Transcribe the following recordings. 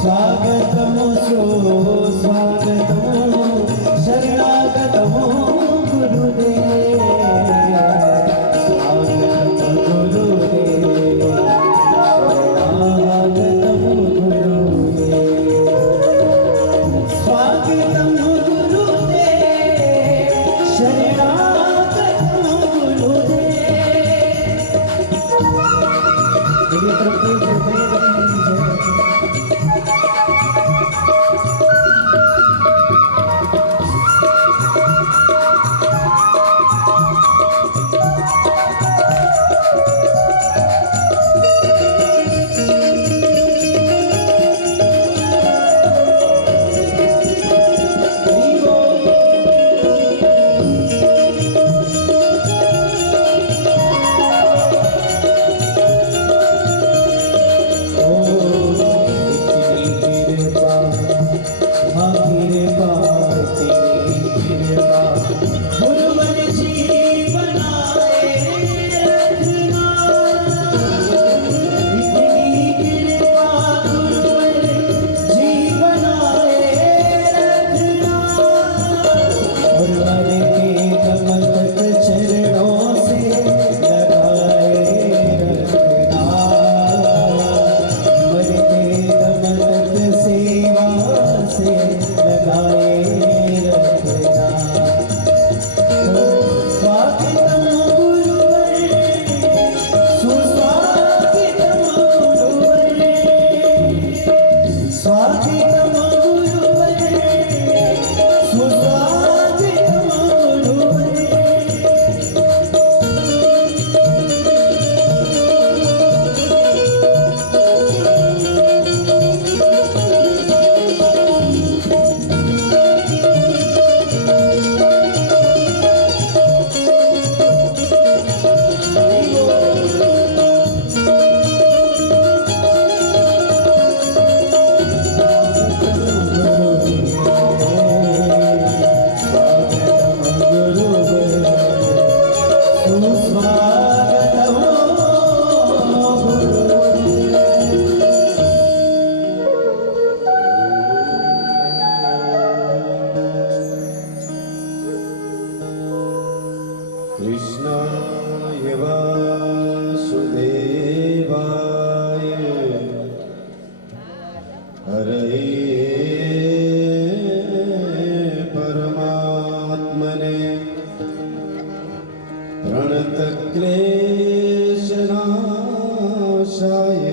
स्वागतमु सुस्वागतमु शरणागतमु गुरुदेव स्वागतमु गुरुदेव शरणागतमु गुरुदेव स्वागतमु गुरुदेव शरणागतमु गुरुदेव कृष्णाय वासुदेवाय हरे परमात्मने प्रणतक्लेशनाशाय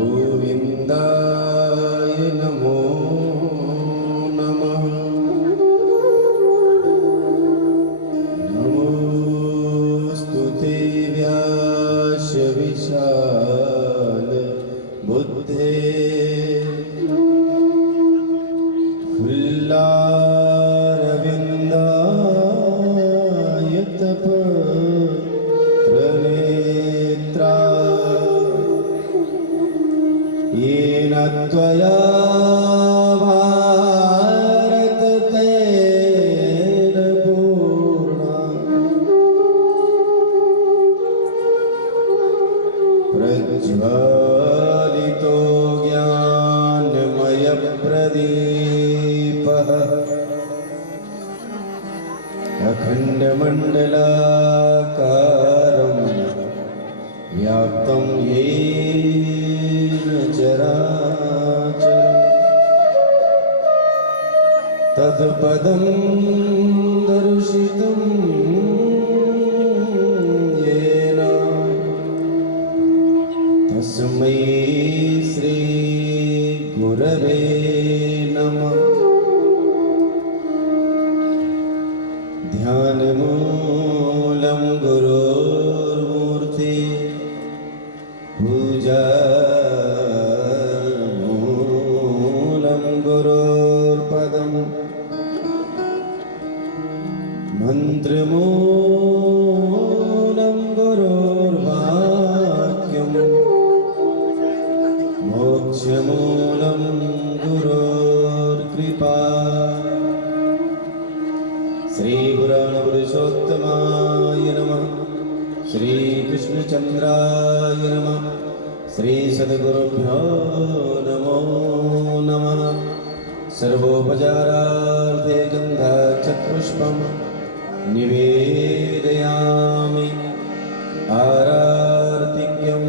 गोविन्दाय नमो नमः। नमोस्तुते व्यासविशाल बुद्धे फुल्लारविन्दायतप प्रनेत्रा येन त्वया भारत तेन पूर्णा प्रज्वलितो ज्ञानमयप्रदीपः अखण्डमण्डलाकारं व्याप्तं येन चराचरं तत्पदं दर्शितं येन तस्मै श्री गुरवे नमः। ध्यानमूलं गुरोर्मूर्ति पूजामूलं गुरोर्पदम् मन्त्रमूलं गुरोर्वाक्यम् मोक्षमूलं गुरोर्कृपा। श्रीपुराणपुरुषोत्तमाय नमः। श्रीकृष्णचन्द्राय नमः। श्री सद्गुरुभ्यो नमो नमः। सर्वोपचारार्थे गन्धाक्षपुष्पं निवेदयामि आरार्तिक्यम्।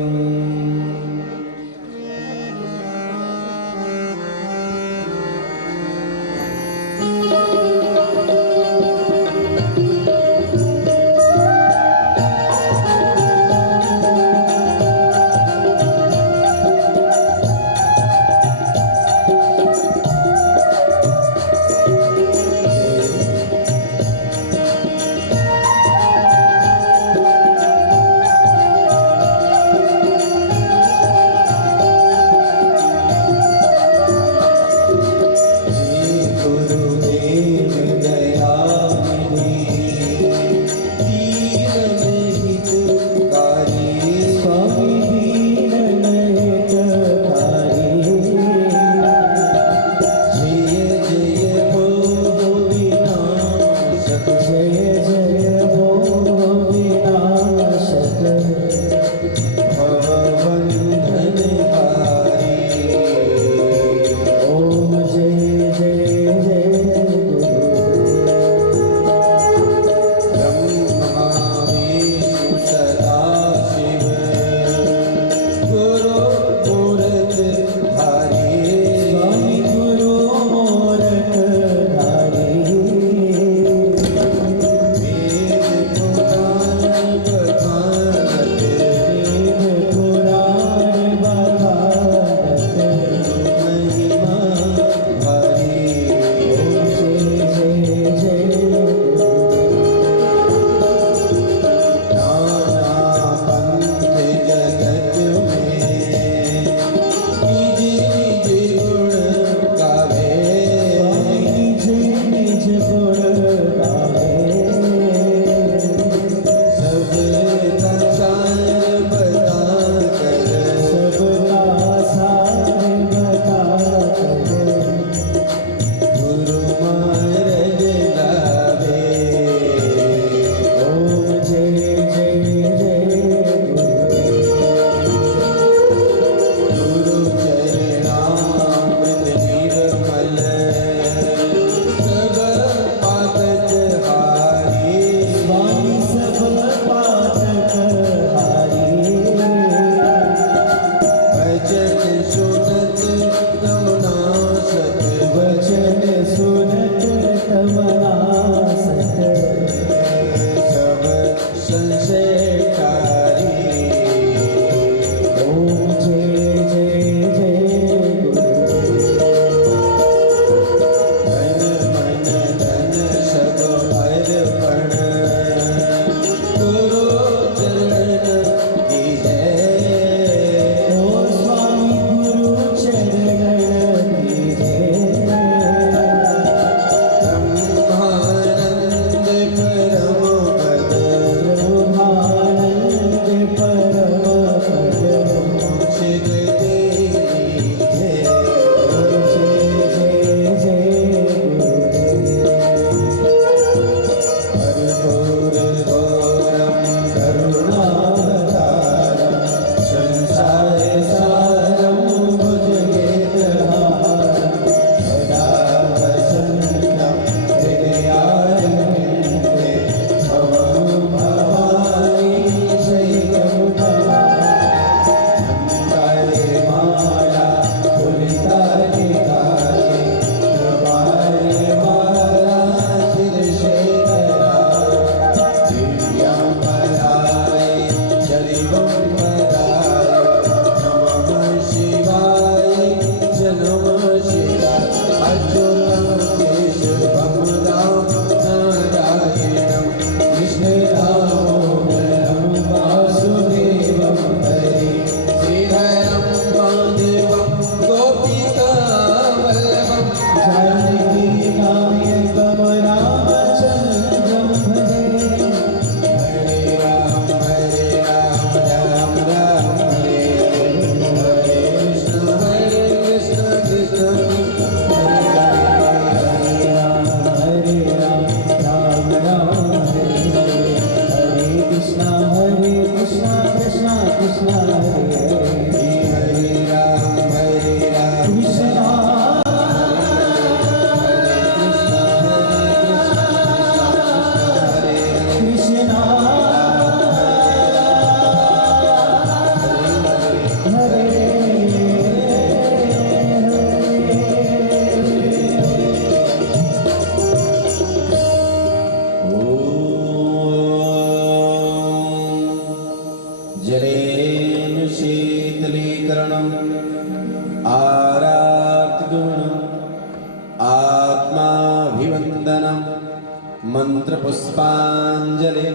पुष्पाञ्जलि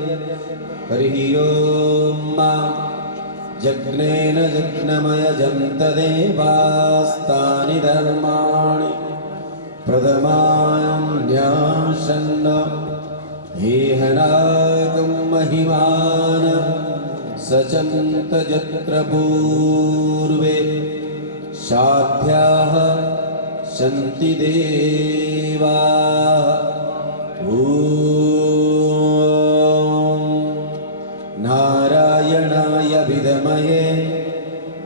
हरिः ॐ यज्ञेन यज्ञमयजन्त देवास्तानि धर्माणि प्रथमान्यासन्न हेहनागं महिमान सचन्त यत्र पूर्वे साध्याः सन्ति देवा ॐ नारायणाय विद्महे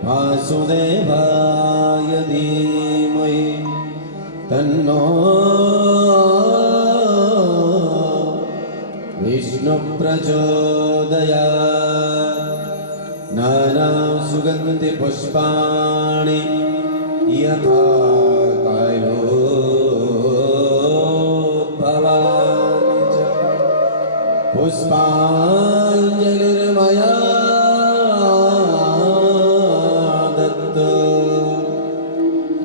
वासुदेवाय धीमहि तन्नो विष्णु प्रचोदयात्। नाना सुगन्धि पुष्पाणि यथा कायोद्भवानि च पुष्पाञ्जलिर्मया दत्त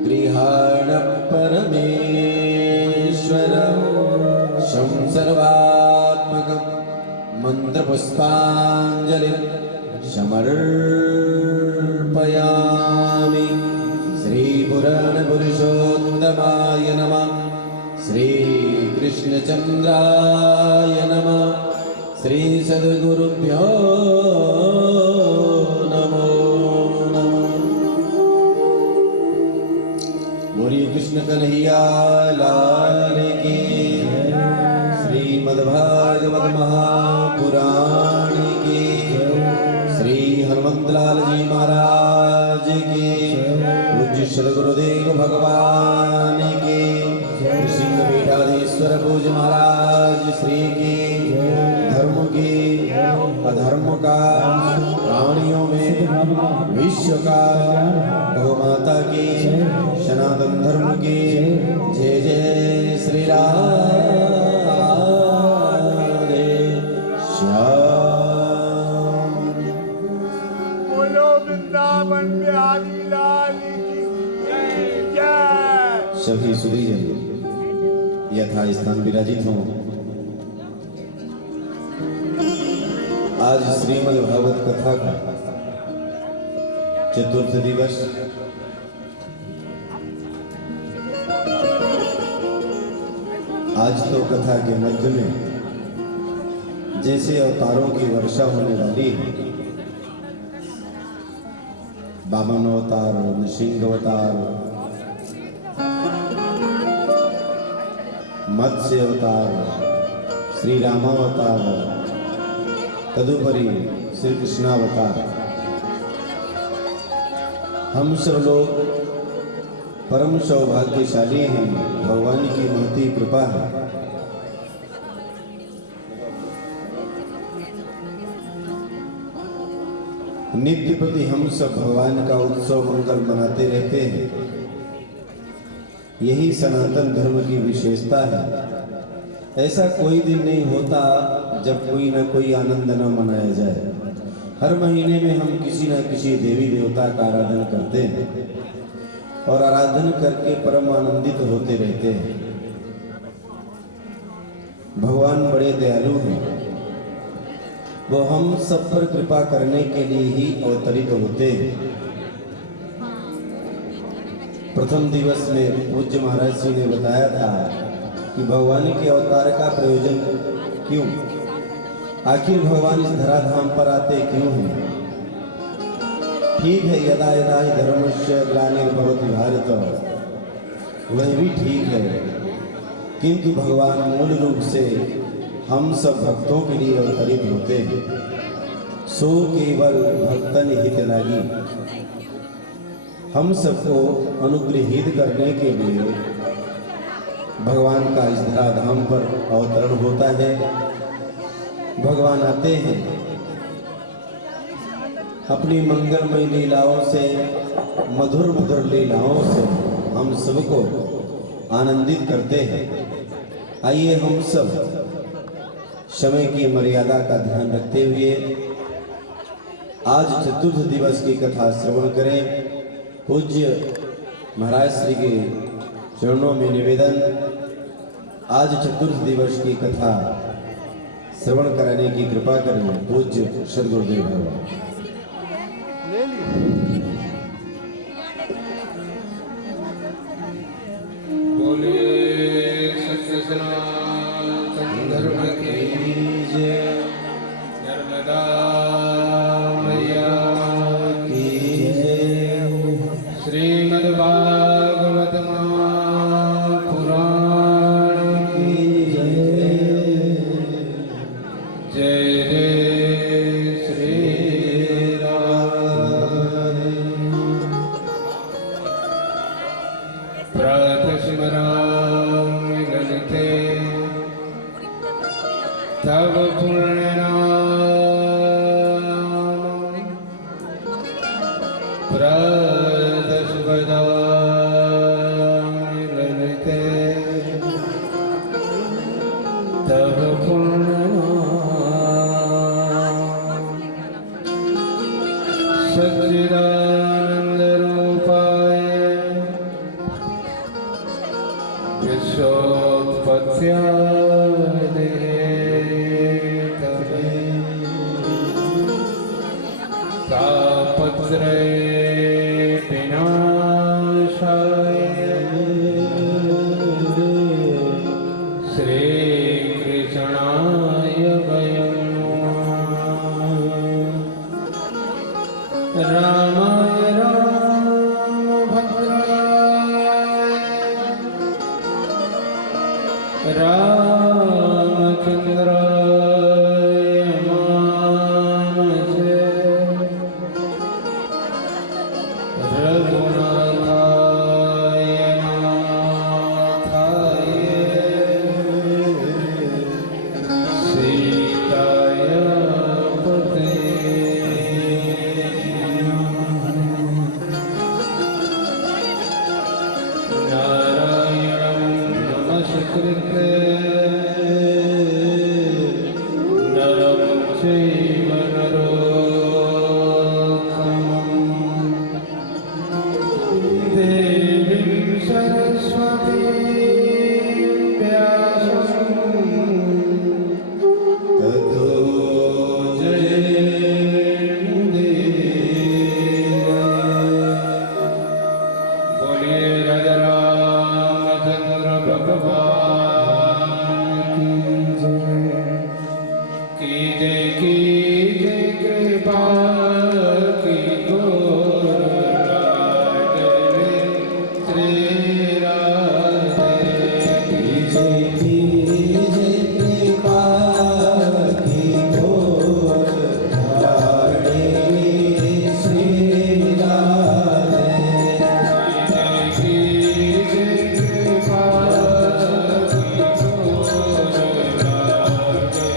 गृहाण परमेश्वर शं सर्वात्मकं मन्त्रपुष्पाञ्जलिं समर्पयामि। श्रीपुराणपुरुषोत्तमाय नमः। श्रीकृष्णचन्द्राय नमः। श्रीसद्गुरुभ्यो नमो नमः। बोलिए कृष्ण कन्हैया लाल की। श्रीमद्भागवत महापुराण की। श्री हनुमंतलाल जी महाराज की। पूज्य सद्गुरुदेव भगवान की। सिंह पीठाधीश्वर पूज्य महाराज श्री की। धर्म की अधर्म का प्राणियों में विश्व का गौ माता की सनातन धर्म की जय जय श्री राधे श्याम। बोलो वृंदावन बिहारी लाल की जय। सभी सुधीजन यथा स्थान विराजित हों। आज श्रीमद् भागवत कथा का चतुर्थ दिवस। आज तो कथा के मध्य में जैसे अवतारों की वर्षा होने वाली है, वामन अवतार, नृसिंह अवतार, मत्स्य अवतार, श्री रामावतार, तदुपरि श्री कृष्णावतार। हम सब लोग परम सौभाग्यशाली हैं। भगवान की महती कृपा है। नित्य प्रति हम सब भगवान का उत्सव मंगल मनाते रहते हैं। यही सनातन धर्म की विशेषता है। ऐसा कोई दिन नहीं होता जब कोई ना कोई आनंद न मनाया जाए। हर महीने में हम किसी न किसी देवी देवता का आराधन करते हैं और आराधन करके परम आनंदित होते रहते हैं। भगवान बड़े दयालु हैं। वो हम सब पर कृपा करने के लिए ही अवतरित होते हैं। प्रथम दिवस में पूज्य महाराज जी ने बताया था कि भगवान के अवतार का प्रयोजन क्यों, आखिर भगवान इस धराधाम पर आते क्यों हैं। ठीक है, यदा यदा ही धर्मस्य ग्लानिर्भवति भारत, वह भी ठीक है, किंतु भगवान मूल रूप से हम सब भक्तों के लिए अवतरित होते हैं। सो केवल भक्तन हित लागी। हम सबको अनुग्रहित करने के लिए भगवान का इस धराधाम पर अवतरण होता है। भगवान आते हैं, अपनी मंगलमय लीलाओं से, मधुर मधुर लीलाओं से हम सबको आनंदित करते हैं। आइए हम सब समय की मर्यादा का ध्यान रखते हुए आज चतुर्थ दिवस की कथा श्रवण करें। पूज्य महाराज श्री के चरणों में निवेदन, आज चतुर्थ दिवस की कथा श्रवण कराने की कृपा करें पूज्य सदगुरुदेव भगवान। ले ली बोलिए सत्य सनातन धर्म की जय नर्मदा मैया की जय। श्रीमद्भागवत महापुराण की जय जय श्री राम। प्रातस्मरामि ललिते तव पुण्यनाम प्रातस्मरामि ललिते तव पुण्यनाम सच्चिदानंद रूपाय विश्वोत्पत्त्यादि हेतवे तापत्रये विनाशाय श्रीकृष्णाय वयं नमः। रामाय रामभद्राय रामचन्द्राय मानसे रघुनाथाय नाथाय सीताय पतये नारायणं नमस्कृत्य नरं चैव नरोत्तमं देवीं सरस्वतीं व्यासं ततो बोलिए राजा रामचंद्र भगवान की जय कृपा की गोर लाडले श्री राधे की जय कृपा की घोर लाडली श्री राधे। की जय कृपा की गोर लाडले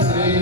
श्री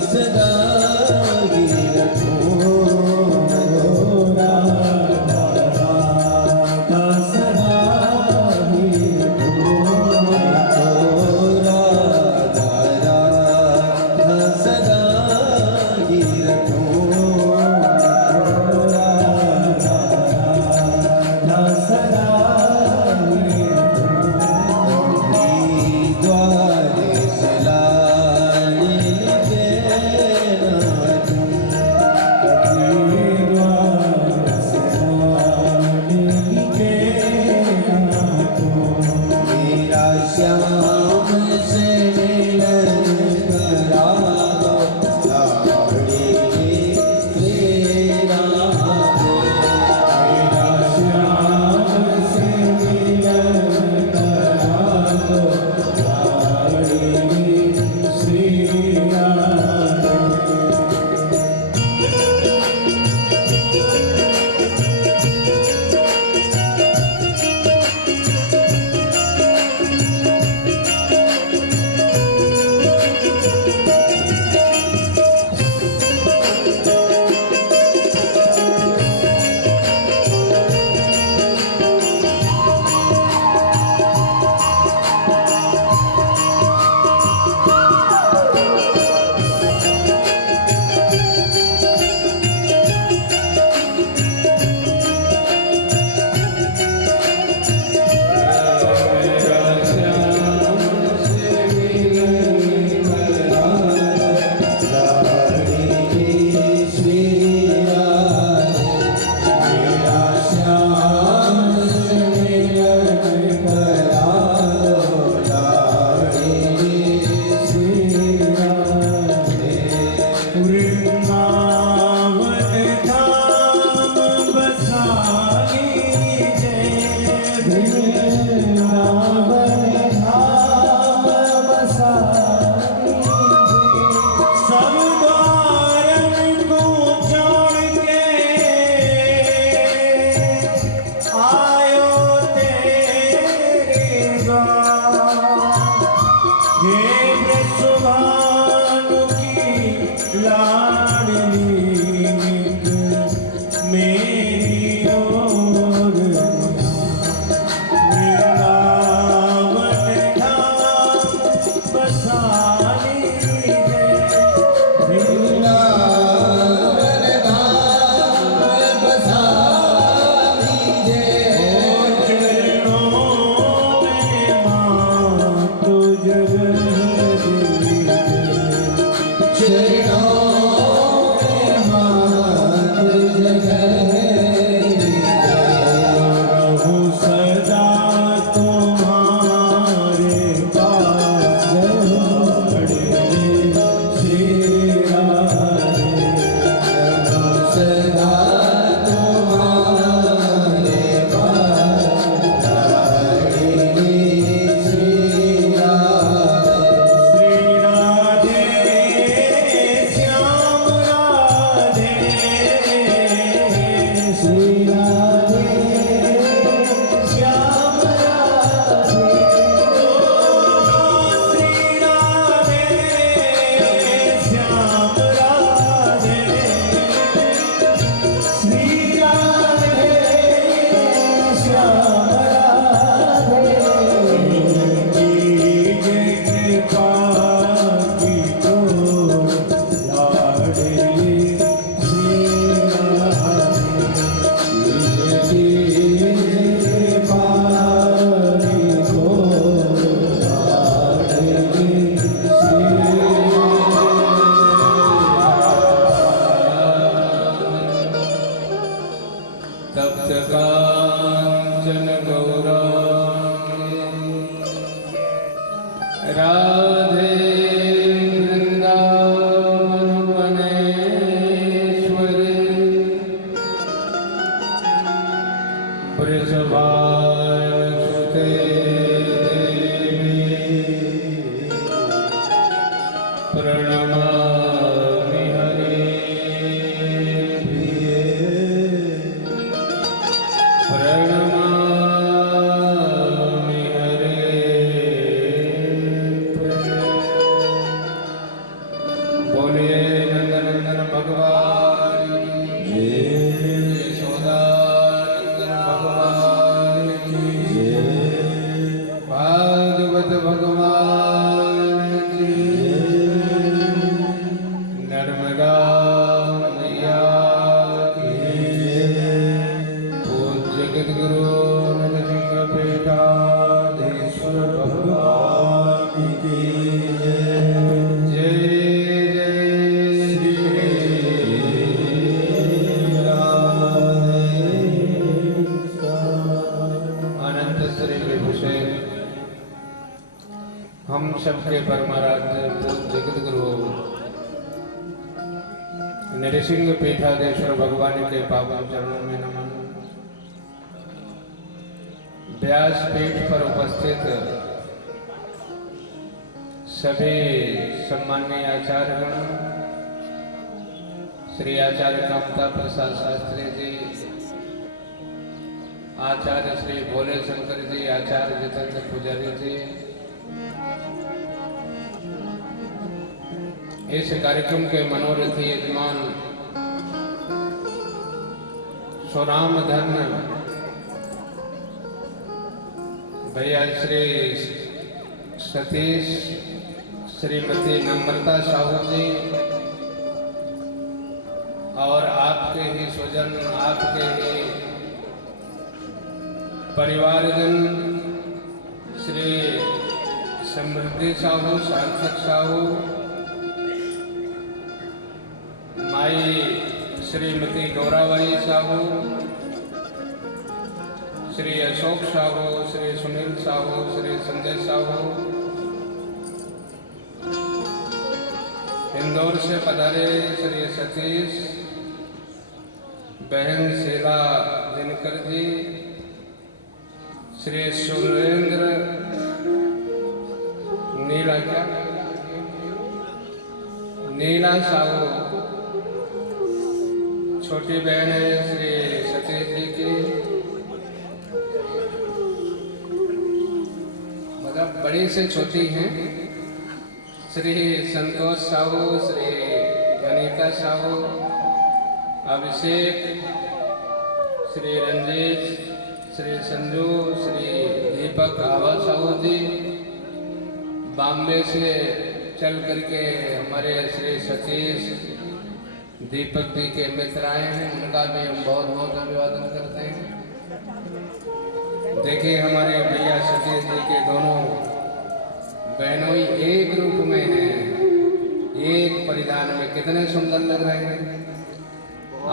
सदा ही रखूं राधा राधा सदा ही रखूं राधा राधा सदा ही रखूं राधा राधा सदा ही रखूं द्वारे सलाने देना तुम द्वारे सलाने देना तुम मेरा श्याम से मिलन करा दो लाड़ी तेरा मेरा श्याम से मिलन करा दो लाड़ी श्री राधे नर्मदा मैया की पूज्य जगत गुरु नरसिंह पीठाधीश्वर भगवान की जय जय श्री अनंत श्री विभूषण हम सबके परमाराध्य पूज्य जगत गुरु नरसिंह पीठाधीश्वर भगवान के पावन चरणों में नमन। व्यास पीठ पर उपस्थित सभी सम्मानीय आचार्यगण, श्री आचार्य कामता प्रसाद शास्त्री जी, आचार्य श्री भोले शंकर जी, आचार्य जितेंद्र पुजारी जी, इस कार्यक्रम के मनोरथी यजमान स्वनाम धर्म भैया श्री सतीश, श्रीमती नम्रता साहू जी और आपके ही स्वजन, आपके ही परिवारजन श्री समृद्धि साहू, सार्थक साहू, माई श्रीमती गौराबाई साहू, श्री अशोक साहू, श्री सुनील साहू, श्री संजय साहू, इंदौर से पधारे श्री सतीश, बहन शीला दिनकर जी, श्री सुरेंद्र नीला साहू, छोटी बहन है श्री सतीश जी की, मतलब बड़ी से छोटी हैं, श्री संतोष साहू, श्री अनीता साहू, अभिषेक, श्री रंजीत, श्री संजू, श्री दीपक आवा साहू जी, बॉम्बे से चल करके हमारे श्री सतीश दीपक जी के मित्र आए हैं, उनका भी हम बहुत बहुत अभिवादन करते हैं। देखिए हमारे भैया सतीश जी के दोनों बहनों एक रूप में हैं, एक परिधान में, कितने सुंदर लग रहे हैं।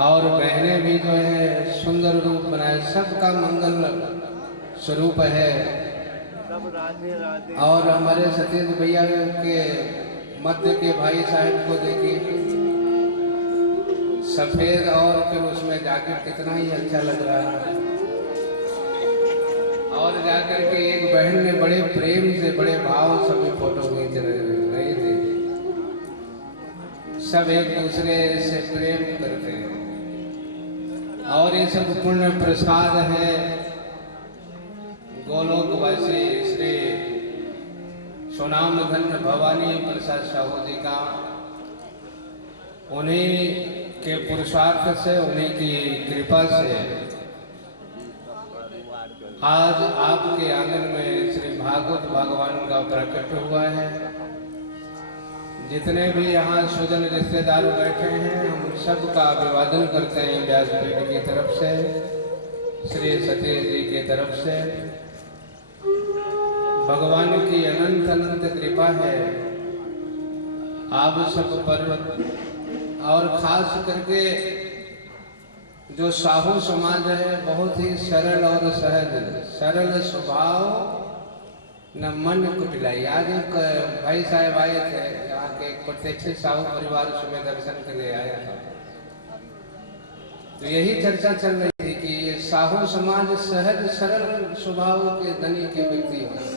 और बहनें भी जो है सुंदर रूप बनाए, सबका मंगल स्वरूप है। और हमारे सतीश भैया के मध्य के भाई साहब को देखिए, सफेद और फिर उसमें जाकर कितना ही अच्छा लग रहा है। और जाकर के एक बहन ने बड़े प्रेम से, बड़े भाव से भी फोटो खींच रहे थे। सब एक दूसरे से प्रेम करते हैं और ये सब पुण्य प्रसाद है गोलोकवासी श्री सोनाम धन्य भवानी प्रसाद साहू जी का। उन्हीं के पुरुषार्थ से, उन्हीं की कृपा से आज आपके आंगन में श्री भागवत भगवान का प्रकट हुआ है। जितने भी यहाँ स्वजन रिश्तेदार बैठे हैं, हम सबका अभिवादन करते हैं व्यासपीठ की तरफ से, श्री सतीश जी की तरफ से। भगवान की अनंत अनंत कृपा है आप सब पर, और खास करके जो साहू समाज है बहुत ही सरल और सहज, सरल स्वभाव, न मन कुटिलाई। आज एक भाई साहब आए थे यहाँ के, एक प्रतिष्ठित साहू परिवार सुबह दर्शन के लिए आया था, तो यही चर्चा चल रही थी कि साहू समाज सहज सरल स्वभाव के धनी के व्यक्ति हैं,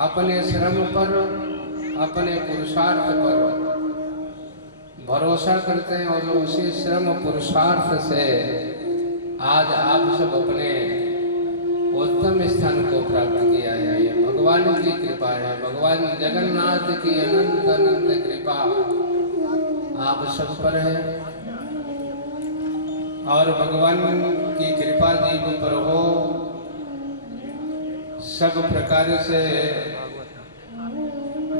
अपने श्रम पर, अपने पुरुषार्थ पर भरोसा करते हैं और उसी श्रम पुरुषार्थ से आज आप सब अपने उत्तम स्थान को प्राप्त किया है। ये भगवान की कृपा है, भगवान जगन्नाथ की अनंत अनंत कृपा आप सब पर है। और भगवान की कृपा जीव पर हो, सब प्रकार से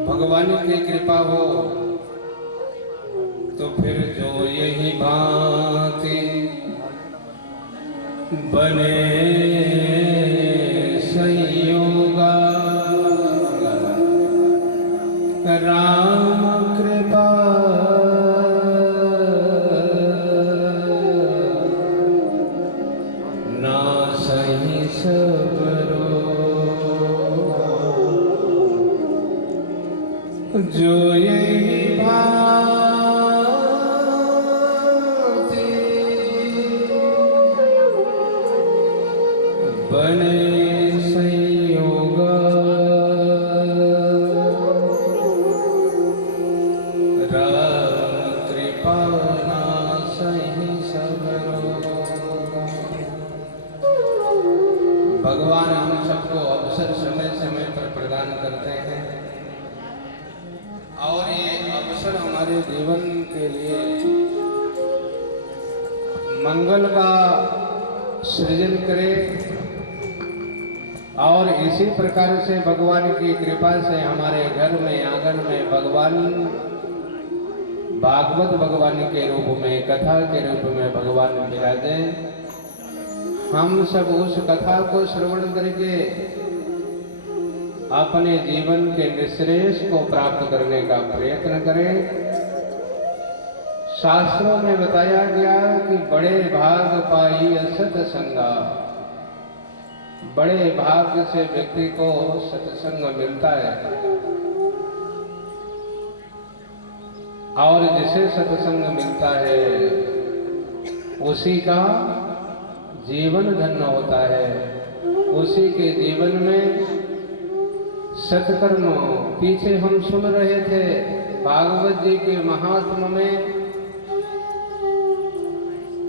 भगवान की कृपा हो, तो फिर जो यही भांति बने संयोगा राम कृपा ना सही सबरो जो यही भांति बने संयोगा राम कृपा ना सही सबरो। भगवान हम सबको अवसर समय समय पर प्रदान करते हैं और ये अवसर हमारे जीवन के लिए मंगल का सृजन करे और इसी प्रकार से भगवान की कृपा से हमारे घर में आंगन में भगवान भागवत भगवान के रूप में कथा के रूप में भगवान विराजे। हम सब उस कथा को श्रवण करके अपने जीवन के निश्रेष को प्राप्त करने का प्रयत्न करें। शास्त्रों में बताया गया कि बड़े भाग पाई सत्संगा, बड़े भाग्य से व्यक्ति को सत्संग मिलता है और जिसे सत्संग मिलता है उसी का जीवन धन्य होता है। उसी के जीवन में सत्कर्म, पीछे हम सुन रहे थे भागवत जी के महात्म में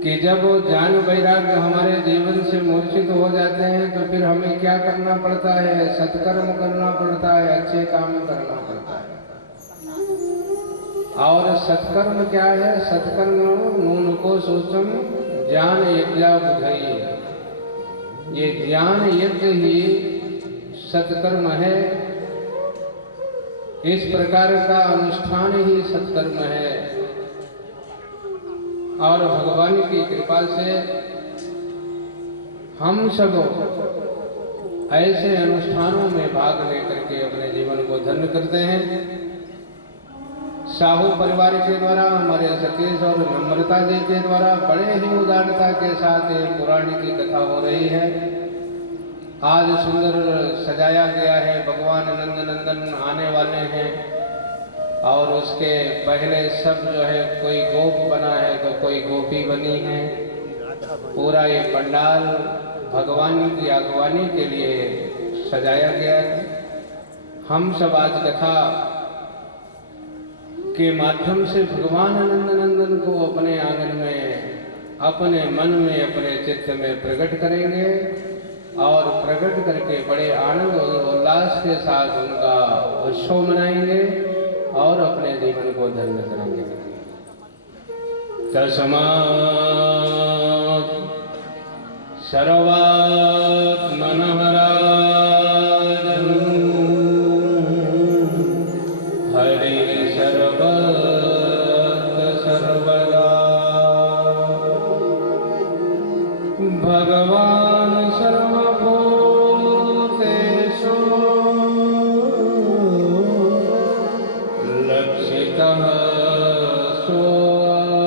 कि जब ज्ञान वैराग्य हमारे जीवन से मूर्छित हो जाते हैं तो फिर हमें क्या करना पड़ता है? सत्कर्म करना पड़ता है, अच्छे काम करना पड़ता है। और सत्कर्म क्या है? सत्कर्म नून को सोचम ज्ञान यज्ञ बुझाइए। ये ज्ञान यज्ञ ही सत्कर्म है। इस प्रकार का अनुष्ठान ही सत्कर्म है और भगवान की कृपा से हम सब ऐसे अनुष्ठानों में भाग लेकर के अपने जीवन को धन्य करते हैं। साहू परिवार के द्वारा, हमारे सतीश और नम्रता जी के द्वारा बड़े ही उदारता के साथ ये पुराण की कथा हो रही है। आज सुंदर सजाया गया है। भगवान नंद नंदन आने वाले हैं और उसके पहले सब जो है कोई गोप बना है तो कोई गोपी बनी है। पूरा ये पंडाल भगवान की अगवानी के लिए सजाया गया है। हम सब आज कथा के माध्यम से भगवान नंद नंदन को अपने आंगन में, अपने मन में, अपने चित्त में प्रकट करेंगे और प्रकट करके बड़े आनंद और उल्लास के साथ उनका उत्सव मनाएंगे और अपने जीवन को धन्य करेंगे। तस्मात् सर्वात्मनः हरि सर्वदा भगवान सर्वभूतेषु लक्षितः स्वात्मना।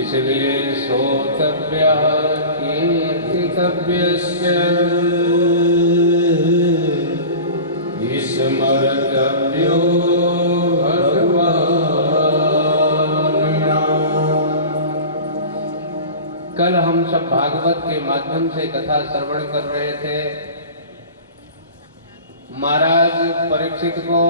इसलिए श्रोतव्यः कीर्तितव्यस्य स्मर्तव्यो कल हम सब भागवत के माध्यम से कथा श्रवण कर रहे थे। महाराज परीक्षित को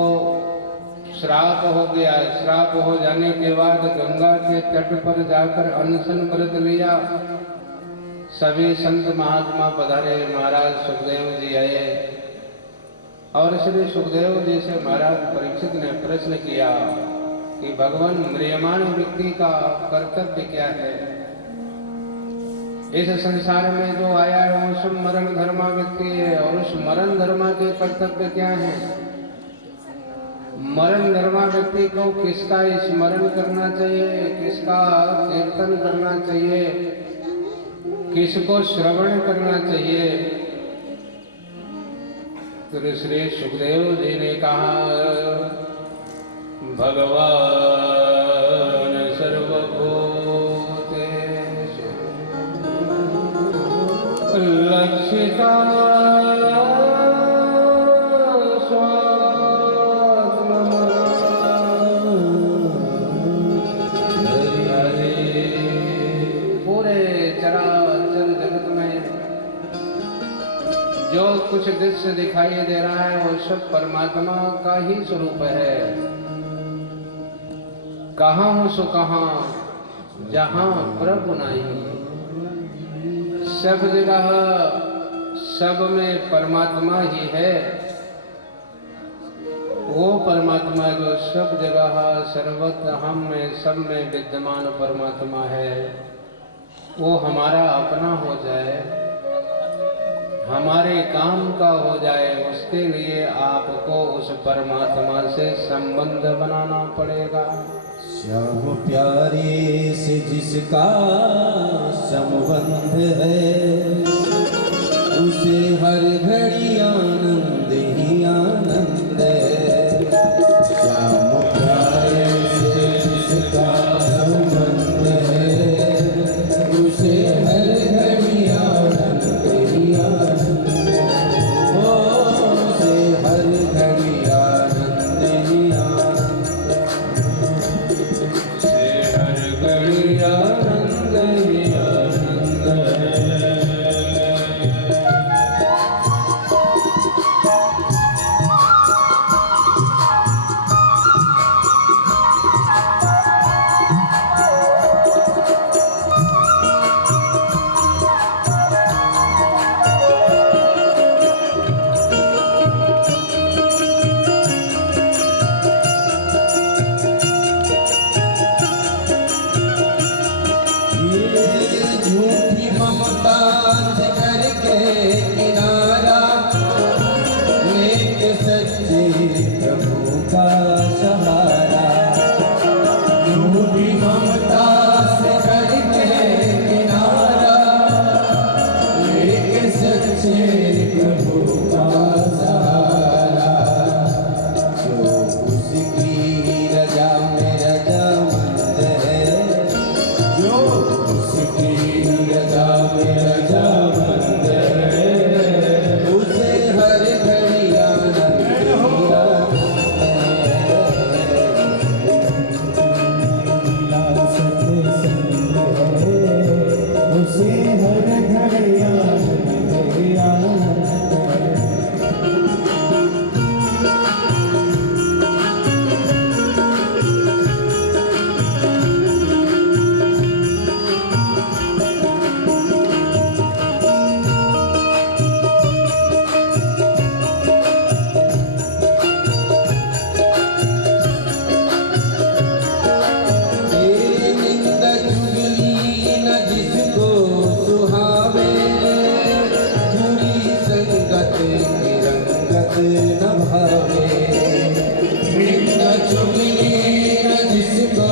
श्राप हो गया। श्राप हो जाने के बाद गंगा के तट पर जाकर अनशन व्रत लिया। सभी संत महात्मा पधारे। महाराज सुखदेव जी आए और श्री सुखदेव जी से महाराज परीक्षित ने प्रश्न किया कि भगवान म्रियमाण व्यक्ति का कर्तव्य क्या है। इस संसार में जो आया है वो सब मरण धर्मा व्यक्ति है। और उस मरण धर्मा के कर्तव्य क्या है? मरण धर्मा व्यक्ति को किसका स्मरण करना चाहिए, किसका कीर्तन करना चाहिए, किसको श्रवण करना चाहिए? तो श्री सुखदेव जी ने कहा, भगवान सर्वभूतेषु लक्षिता जो कुछ दृश्य दिखाई दे रहा है वो सब परमात्मा का ही स्वरूप है। कहाँ हो सो कहाँ, जहाँ प्रभु नहीं। सब जगह सब में परमात्मा ही है। वो परमात्मा जो सब जगह सर्वत्र हम में सब में विद्यमान परमात्मा है, वो हमारा अपना हो जाए, हमारे काम का हो जाए, उसके लिए आपको उस परमात्मा से संबंध बनाना पड़ेगा। श्याम प्यारे से जिसका संबंध है, उसे हर घड़ी आनंद ही आनंद है। श्याम प्यारे से जिसका संबंध है, उसे हर घड़ी आनंद ही आनंद है। उसे हर घड़ी आनंद ही आनंद से हर घड़ी आनंद ही आनंद है। झूठी ममता से करके किनारा, नेक सच्चे प्रभु का सहारा। झूठी ममता से करके किनारा, नेक सच्चे प्रभु का सहारा। जो उसकी रजा में रजामंद है, जो उसकी रजा में रजामंद है, उसे हर घड़ी आनंद ही आनंद है। उसे हर घड़ी आनंद ही आनंद है। निंदा चुगली न जिसको सुहावे, बुरी संगत की रंगत न भावे। निंदा चुगली न जिसको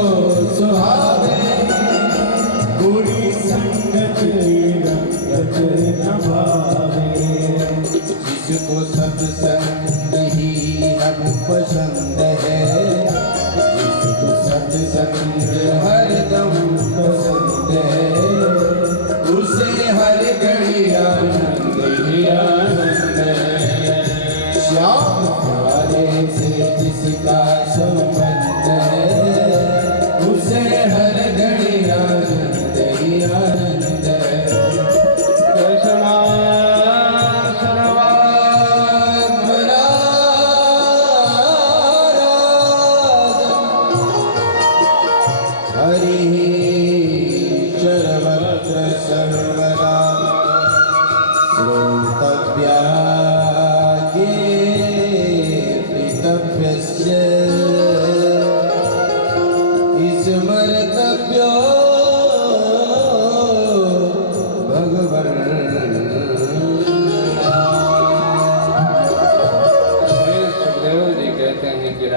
सुहावे, बुरी संगत की रंगत न भावे। जिसको सत्संग ही हम पसंद है, जिसको सत्संग हरदम पसंद है, उसे हर घड़ी आनंद ही आनंद है। श्याम प्यारे से जिसका संबंध है, उसे हर घड़ी आनंद ही आनंद है। कृष्णा हरि सर्वत्र सर्वदा श्रोतव्या कीर्तितव्यस्य।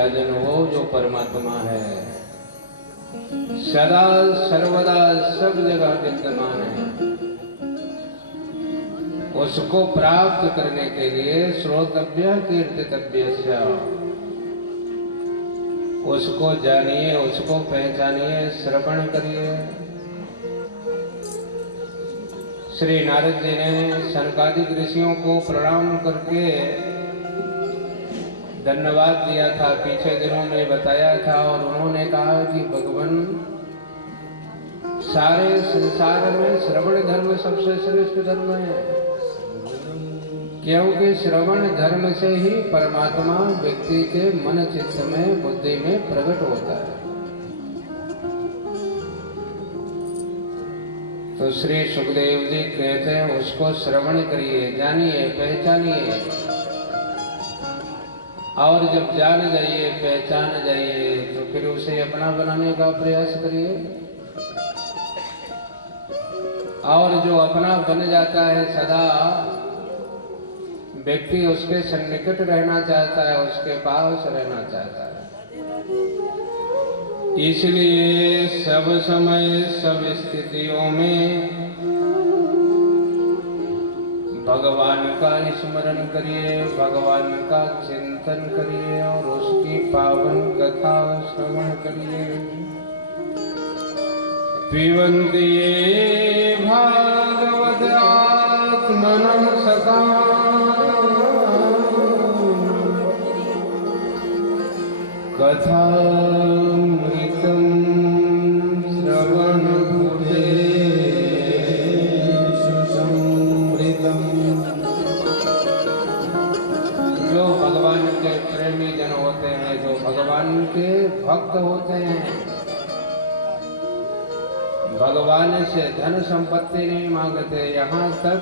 विराजन हो जो परमात्मा है, सदा सर्वदा सब जगह विद्यमान है, उसको प्राप्त करने के लिए श्रोतव्य कीर्तितव्य, उसको जानिए, उसको पहचानिए, श्रवण करिए। श्री नारद जी ने सनकादिक ऋषियों को प्रणाम करके धन्यवाद दिया था, पीछे दिनों में बताया था, और उन्होंने कहा कि भगवान सारे संसार में श्रवण धर्म सबसे श्रेष्ठ धर्म है, क्योंकि श्रवण धर्म से ही परमात्मा व्यक्ति के मन चित्त में बुद्धि में प्रकट होता है। तो श्री सुखदेव जी कहते हैं उसको श्रवण करिए, जानिए, पहचानिए, और जब जान जाइए, पहचान जाइए, तो फिर उसे अपना बनाने का प्रयास करिए। और जो अपना बन जाता है, सदा व्यक्ति उसके सन्निकट रहना चाहता है, उसके पास रहना चाहता है। इसलिए सब समय सब स्थितियों में भगवान का स्मरण करिए, भगवान का चिंतन करिए और उसकी पावन कथा श्रवण करिए। पिबन्ति ये भागवत आत्मनः सखा कथामृतं श्रवणभूते सुसंवृतं। जो भगवान के प्रेमी जन होते हैं, जो भगवान के भक्त होते हैं, भगवान से धन संपत्ति नहीं मांगते, यहाँ तक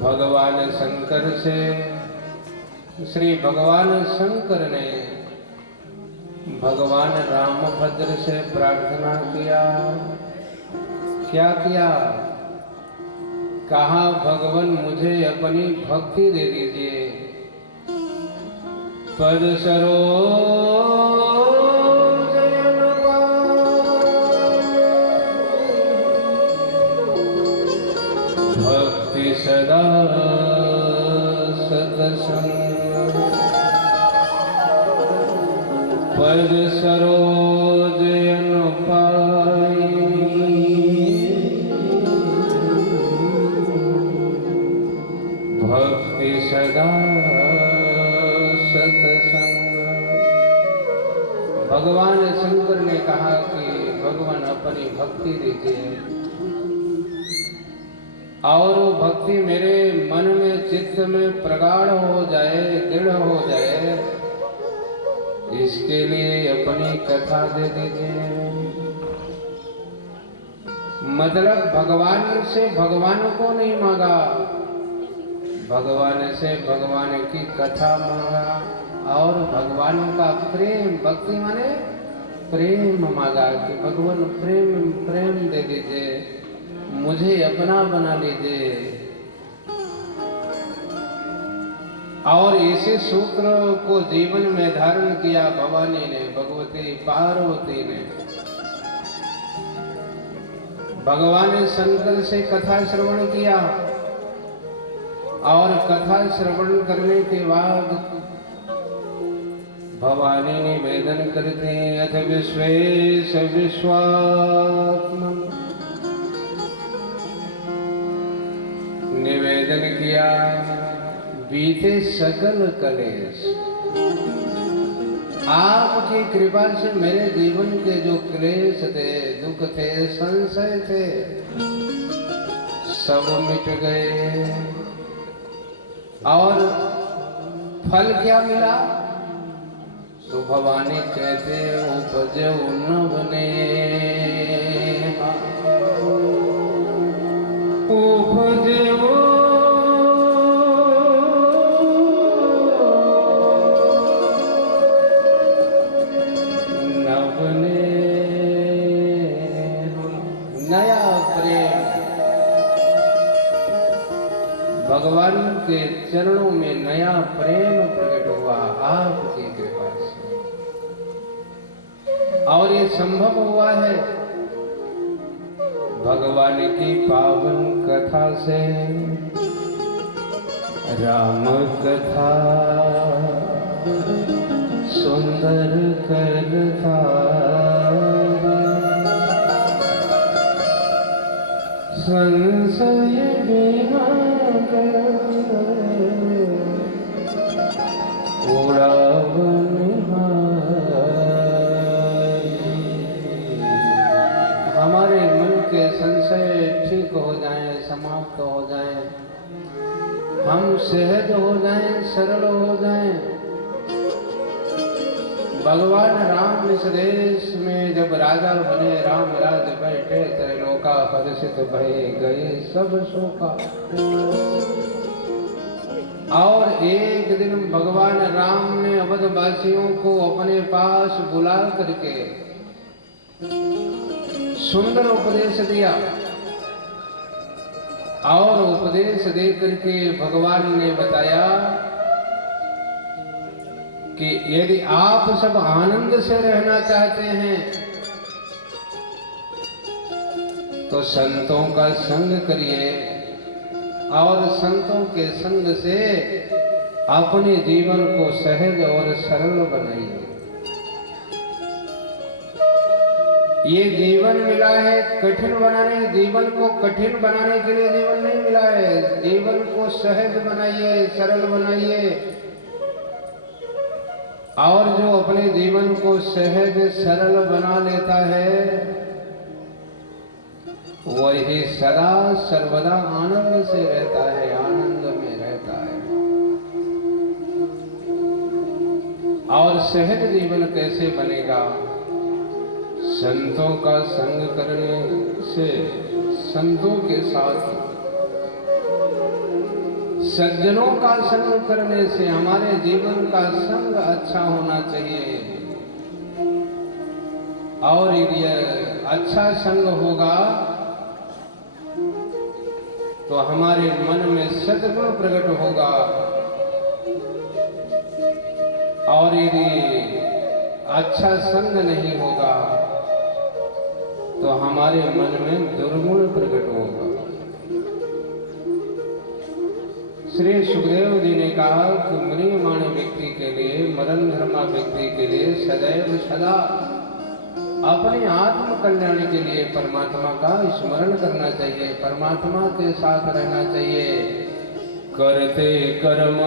भगवान शंकर से, श्री भगवान शंकर ने भगवान रामभद्र से प्रार्थना किया। क्या किया? कहा भगवान मुझे अपनी भक्ति दे दीजिए। पद भक्ति सदा सतसंग पद सरोज अनुपाई भक्ति सदा सतसंग। भगवान शंकर ने कहा कि भगवान अपनी भक्ति दीजिए, और वो भक्ति मेरे मन में चित्त में प्रगाढ़ हो जाए, दृढ़ हो जाए, इसके लिए अपनी कथा दे दीजिए। मतलब भगवान से भगवान को नहीं मांगा, भगवान से भगवान की कथा मांगा, और भगवान का प्रेम, भक्ति माने प्रेम मांगा कि भगवान प्रेम प्रेम दे दीजिए, मुझे अपना बना लीजिए। और इसी सूत्र को जीवन में धारण किया भवानी ने, भगवती पार्वती ने। भगवान शंकर से कथा श्रवण किया, और कथा श्रवण करने के बाद भवानी निवेदन करते हैं अथ विश्वेश विश्वात्मा, निवेदन किया बीते सकल कलेश, आपकी कृपा से मेरे जीवन के जो क्लेश थे, दुख थे, संशय थे, सब मिट गए। और फल क्या मिला? तो भवानी कहते उपजे नवने, उपजे भगवान के चरणों में नया प्रेम प्रकट हुआ, आपकी कृपा से, और ये संभव हुआ है भगवान की पावन कथा से। राम कथा सुंदर कथा, संशय बिना हमारे मन के संशय ठीक हो जाएं, समाप्त हो जाएं, हम सहज हो जाएं, सरल हो जाएं। भगवान राम इस देश में जब राजा बने, राम राज्य बैठे, त्रैलोका हर्षित भये गए सब शोका। और एक दिन भगवान राम ने अवधवासियों को अपने पास बुला करके सुंदर उपदेश दिया, और उपदेश दे करके भगवान ने बताया कि यदि आप सब आनंद से रहना चाहते हैं तो संतों का संग करिए, और संतों के संग से अपने जीवन को सहज और सरल बनाइए। ये जीवन मिला है कठिन बनाने, जीवन को कठिन बनाने के लिए जीवन नहीं मिला है। जीवन को सहज बनाइए, सरल बनाइए, और जो अपने जीवन को सहज सरल बना लेता है वही सदा सर्वदा आनंद से रहता है, आनंद में रहता है। और सहज जीवन कैसे बनेगा? संतों का संग करने से, संतों के साथ सज्जनों का संग करने से हमारे जीवन का संग अच्छा होना चाहिए। और यदि अच्छा संग होगा तो हमारे मन में सद्गुण प्रकट होगा, और यदि अच्छा संग नहीं होगा तो हमारे मन में दुर्गुण प्रकट होगा। श्री सुखदेव जी ने कहा कि म्रियमाण व्यक्ति के लिए, मरण धर्मा व्यक्ति के लिए सदैव सदा अपने आत्म कल्याण के लिए परमात्मा का स्मरण करना चाहिए, परमात्मा के साथ रहना चाहिए। करते कर्म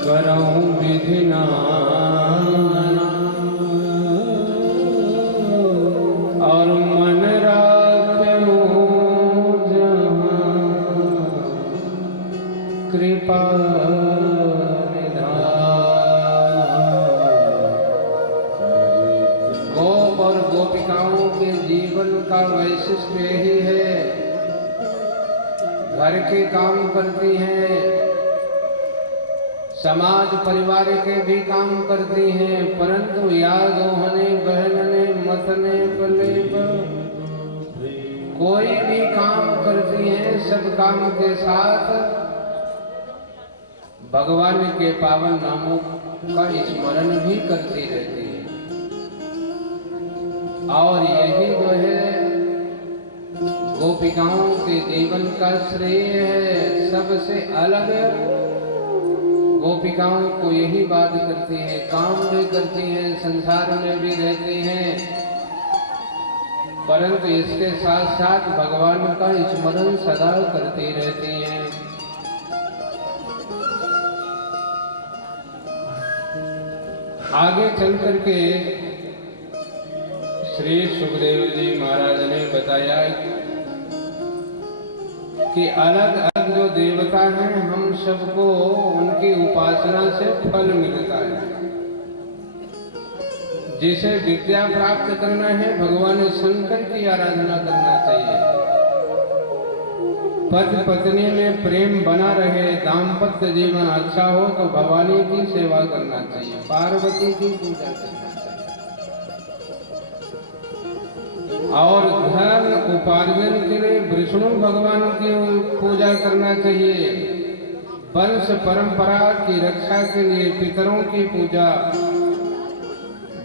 करऊं विधि और मन राख्यो जहाँ कृपा निधान। गोप और गोपिकाओं के जीवन का वैशिष्ट्य यही है, घर के काम करती हैं, समाज परिवार के भी काम करती हैं, परंतु याद दोहने बहनने मतने पलेप कोई भी काम करती हैं, सब काम के साथ भगवान के पावन नामों का स्मरण भी करती रहती है। और यही जो है गोपिकाओं के जीवन का श्रेय है। सबसे अलग गोपिकाओं को यही बात करती है, काम भी करती हैं, संसार में भी रहती हैं, परंतु इसके साथ साथ भगवान का स्मरण सदा करती रहती हैं। आगे चल करके श्री सुखदेव जी महाराज ने बताया कि अलग अलग जो देवता हैं हम सबको उनकी उपासना से फल मिलता है। जिसे विद्या प्राप्त करना है भगवान शंकर की आराधना करना चाहिए। पति पत्नी में प्रेम बना रहे, दाम्पत्य जीवन अच्छा हो तो भवानी की सेवा करना चाहिए, पार्वती की पूजा करना चाहिए, और धन उपार्जन के लिए विष्णु भगवान की पूजा करना चाहिए। वंश परंपरा की रक्षा के लिए पितरों की पूजा,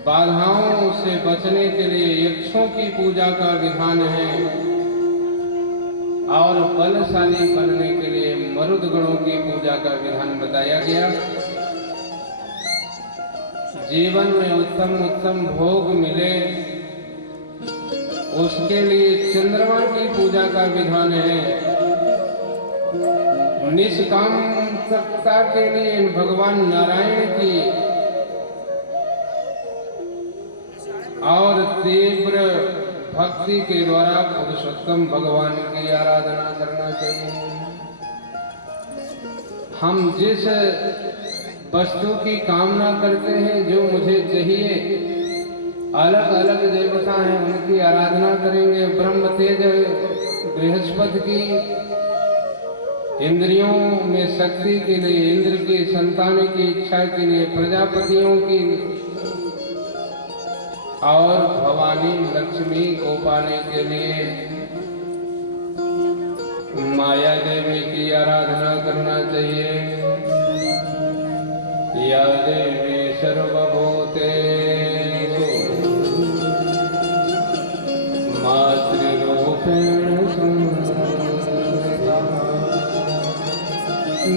बाधाओं से बचने के लिए यक्षों की पूजा का विधान है और बलशाली बनने के लिए मरुद गणों की पूजा का विधान बताया गया। जीवन में उत्तम उत्तम भोग मिले उसके लिए चंद्रमा की पूजा का विधान है। निष्कामता के लिए भगवान नारायण की और तीव्र भक्ति के द्वारा पुरुषोत्तम भगवान की आराधना करना चाहिए। हम जिस वस्तु की कामना करते हैं, जो मुझे चाहिए, अलग अलग देवता हैं उनकी आराधना करेंगे। ब्रह्म तेज बृहस्पति की, इंद्रियों में शक्ति के लिए इंद्र की, संतान की इच्छा के लिए प्रजापतियों की, और भवानी लक्ष्मी को पाने के लिए माया देवी की आराधना करना चाहिए। या देवी सर्वभूतेषु मातृरूपेण संस्थिता।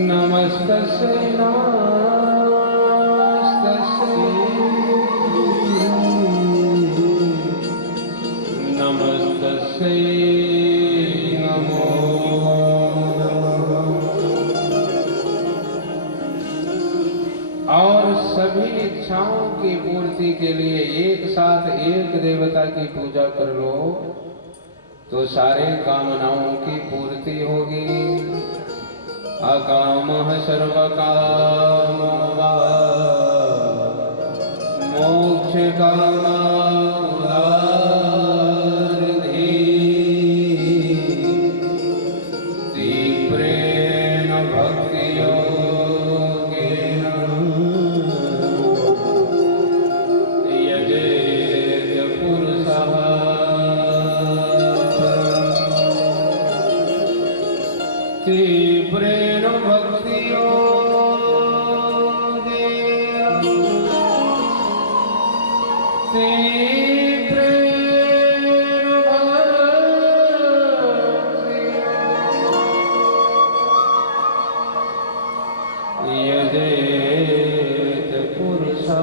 नमस्तस्यै नमो और सभी इच्छाओं की पूर्ति के लिए एक साथ एक देवता की पूजा कर लो तो सारे कामनाओं की पूर्ति होगी। अकामः सर्वकामो वा मोक्षकामा तीव्रेण भक्ति यजेत पुरुषः।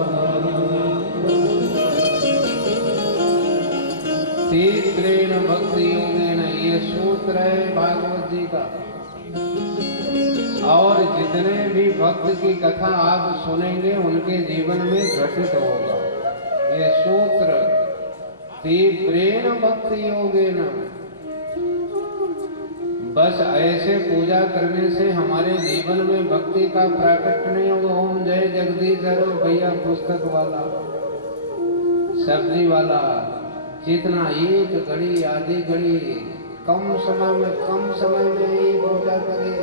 तीव्रेण भक्ति योगेन, ये सूत्र है भागवत जी का। और जितने भी भक्त की कथा आप सुनेंगे उनके जीवन में घटित होगा ये सूत्र। तीव्रेण भक्ति योगेन, बस ऐसे पूजा करने से हमारे जीवन में भक्ति का प्राकट्य नहीं होगा। ओम जय जगदीश भैया पुस्तक वाला, सब्जी वाला, जितना एक घड़ी आधी घड़ी कम समय में ही पूजा करें,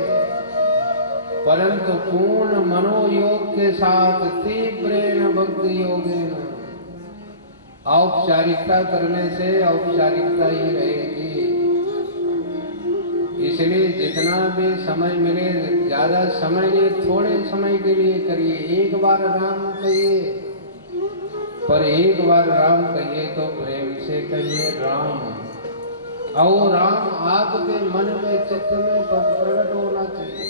परंतु पूर्ण मनोयोग के साथ तीव्रेण भक्ति योगेन। औपचारिकता करने से औपचारिकता ही रहेगी। इसलिए जितना भी समय मिले, ज्यादा समय नहीं, थोड़े समय के लिए करिए। एक बार राम कहिए, पर एक बार राम कहिए तो प्रेम से कहिए राम। और राम आपके मन में, चित्त में प्रकट होना चाहिए।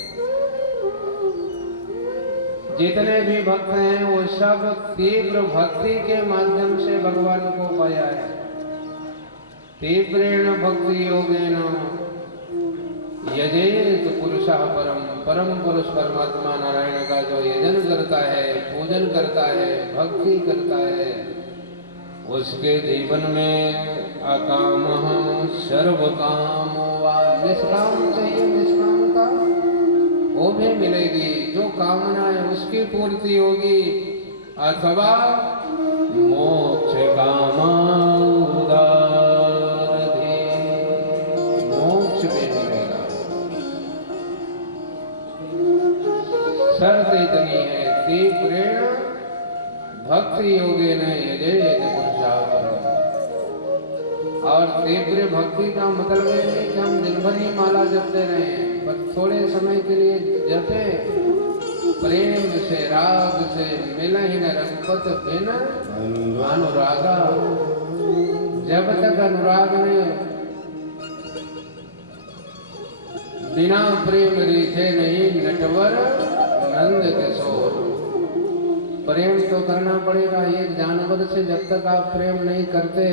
जितने भी भक्त हैं वो सब तीव्र भक्ति के माध्यम से भगवान को पाया है। तीव्रेण भक्ति योगेन यजेत पुरुषः परम। परम पुरुष परमात्मा नारायण का जो यजन करता है, पूजन करता है, भक्ति करता है, उसके जीवन में अकामः सर्वकामो वा, निष्काम चाहिए, निष्कामता वो भी मिलेगी। जो कामना है उसकी पूर्ति होगी। अथवा मोक्ष कामा उदारधि, मोक्ष भी मिलेगा। शर्त इतनी है, तीव्रेण भक्ति योगेन यजेत पुरुषः परम। और तीव्र भक्ति का मतलब ये नहीं कि हम दिन भर ही माला जपते रहे, बस थोड़े समय के लिए जपे, प्रेम से राग से मिल ही न रघुपत बिन अनुरागा। जब तक अनुराग में बिना प्रेम रीझे नहीं नटवर नंद किशोर। प्रेम तो करना पड़ेगा। एक जानवर से जब तक आप प्रेम नहीं करते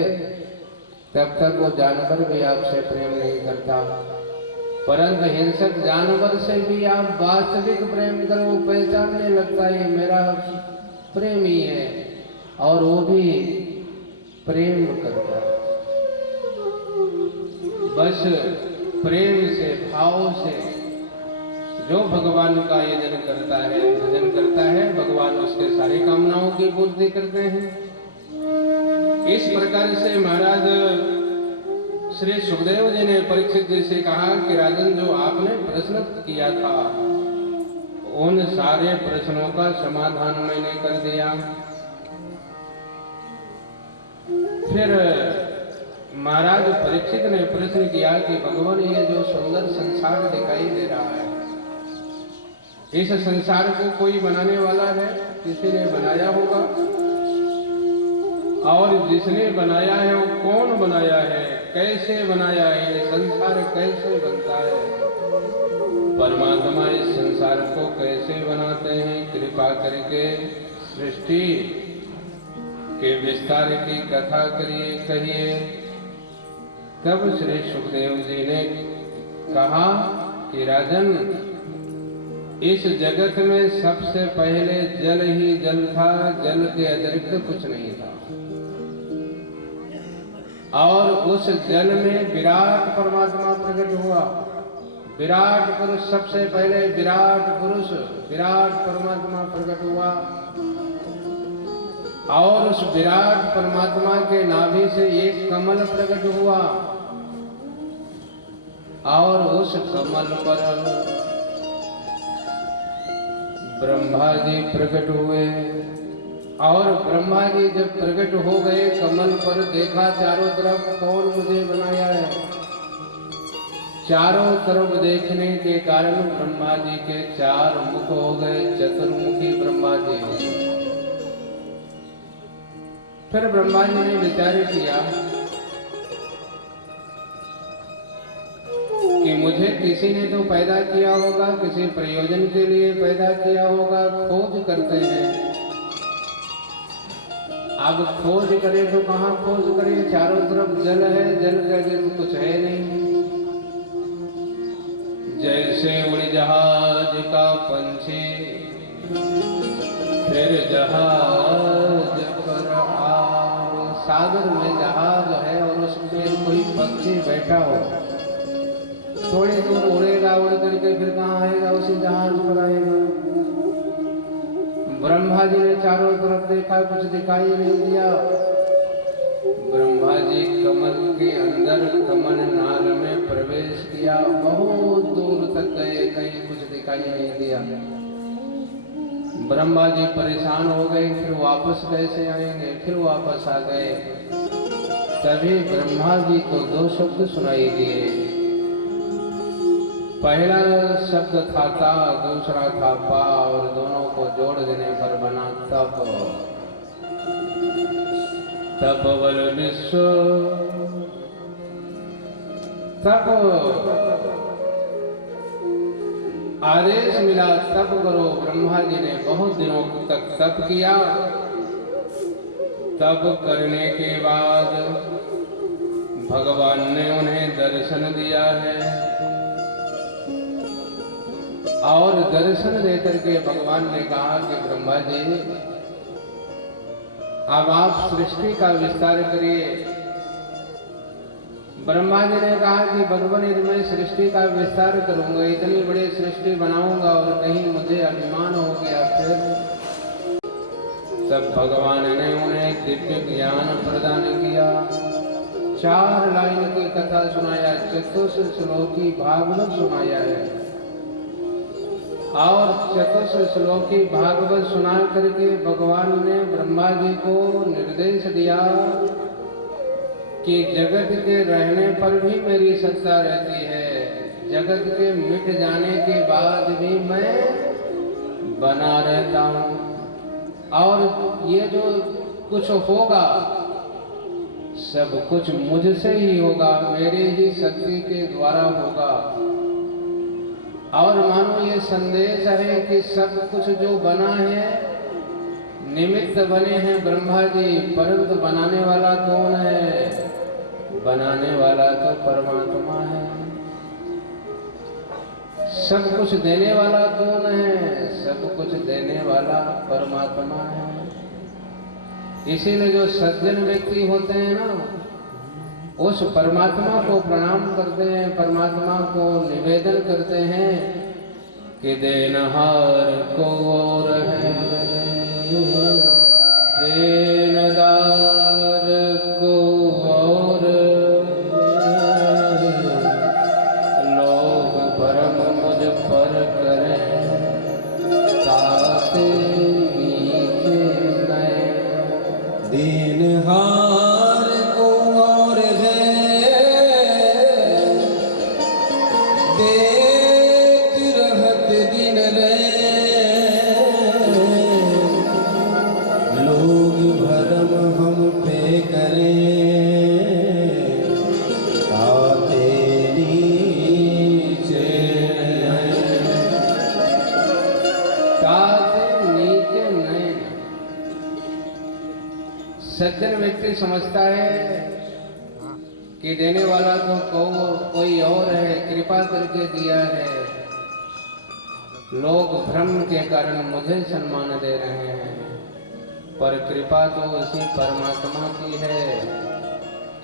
तब तक वो जानवर भी आपसे प्रेम नहीं करता। परंतु हिंसक जानवर से भी आप वास्तविक प्रेम करो, पहचानने लगता है ये मेरा प्रेमी है, और वो भी प्रेम करता है। बस प्रेम से, भाव से जो भगवान का यजन करता है, भजन करता है, भगवान उसके सारी कामनाओं की पूर्ति करते हैं। इस प्रकार से महाराज श्री सुखदेव जी ने परीक्षित जी से कहा कि राजन, जो आपने प्रश्न किया था उन सारे प्रश्नों का समाधान मैंने कर दिया। फिर महाराज परीक्षित ने प्रश्न किया कि भगवान, ये जो सुंदर संसार दिखाई दे रहा है, इस संसार को कोई बनाने वाला है? किसी ने बनाया होगा, और जिसने बनाया है वो कौन बनाया है, कैसे बनाया है, ये संसार कैसे बनता है? परमात्मा इस संसार को कैसे बनाते हैं? कृपा करके सृष्टि के विस्तार की कथा कहिए। तब श्री सुखदेव जी ने कहा कि राजन, इस जगत में सबसे पहले जल ही जल था, जल के अतिरिक्त कुछ नहीं था, और उस जल में विराट परमात्मा प्रकट हुआ। विराट पुरुष, सबसे पहले विराट पुरुष, विराट परमात्मा प्रकट हुआ, और उस विराट परमात्मा के नाभि से एक कमल प्रकट हुआ, और उस कमल पर ब्रह्मा जी प्रकट हुए। और ब्रह्मा जी जब प्रकट हो गए कमल पर, देखा चारों तरफ, कौन मुझे बनाया है? चारों तरफ देखने के कारण ब्रह्मा जी के 4 मुख हो गए, चतुर्मुखी ब्रह्मा जी। फिर ब्रह्मा जी ने विचार किया कि मुझे किसी ने तो पैदा किया होगा, किसी प्रयोजन के लिए पैदा किया होगा। खोज करते हैं। अब खोज करे तो कहाँ खोज करे? चारों तरफ जल है, जल के आगे तो कुछ है नहीं। जैसे उड़ जहाज का पंछी फिर जहाज पर आओ। सागर में जहाज है और उसमें कोई पक्षी बैठा हो, थोड़ी दूर उड़ेगा, उड़ करके फिर कहाँ आएगा? उसी जहाज पर आएगा। ब्रह्मा जी ने चारों तरफ देखा, कुछ दिखाई नहीं दिया। ब्रह्मा जी कमल के अंदर, कमल नाल में प्रवेश किया, बहुत दूर तक गए, कहीं कुछ दिखाई नहीं दिया। ब्रह्मा जी परेशान हो गए, फिर वापस कैसे आएंगे? फिर वापस आ गए। तभी ब्रह्मा जी को 2 शब्द सुनाई दिए। पहला शब्द था ता, दूसरा था पा, और दोनों को जोड़ देने पर बना तप। तप बल विश्व, तप आदेश मिला, तप करो। ब्रह्मा जी ने बहुत दिनों तक तप किया। तप करने के बाद भगवान ने उन्हें दर्शन दिया है, और दर्शन देकर के भगवान ने कहा कि ब्रह्मा जी, अब आप सृष्टि का विस्तार करिए। ब्रह्मा जी ने कहा कि भगवान, यदि मैं सृष्टि का विस्तार करूंगा, इतनी बड़ी सृष्टि बनाऊंगा और कहीं मुझे अभिमान हो गया फिर? तब भगवान ने उन्हें दिव्य ज्ञान प्रदान किया। 4 लाइन की कथा सुनाया, 24 श्लोकी भागवत सुनाया है, और 24 श्लोकी भागवत सुना करके भगवान ने ब्रह्मा जी को निर्देश दिया कि जगत के रहने पर भी मेरी सत्ता रहती है, जगत के मिट जाने के बाद भी मैं बना रहता हूँ। और ये जो कुछ होगा सब कुछ मुझसे ही होगा, मेरे ही शक्ति के द्वारा होगा। और मानो ये संदेश है कि सब कुछ जो बना है, निमित्त बने हैं ब्रह्मा जी, परंतु बनाने वाला कौन है? बनाने वाला तो परमात्मा है। सब कुछ देने वाला कौन है? सब कुछ देने वाला परमात्मा है। इसीलिए जो सज्जन व्यक्ति होते हैं ना, उस परमात्मा को प्रणाम करते हैं, परमात्मा को निवेदन करते हैं कि देनहार को और है, देनदार को और, लोग भरम मुझ पर करें, ताते नीचे नए। दीनहार को और है, देख रहत दिन रे, लोग भरम हम पे करें, ताते नीचे नए। ताते नीचे नए। सज्जन व्यक्ति समझता है कि देने वाला तो कोई और है, कृपा करके दिया है, लोग भ्रम के कारण मुझे सम्मान दे रहे हैं, पर कृपा तो उसी परमात्मा की है।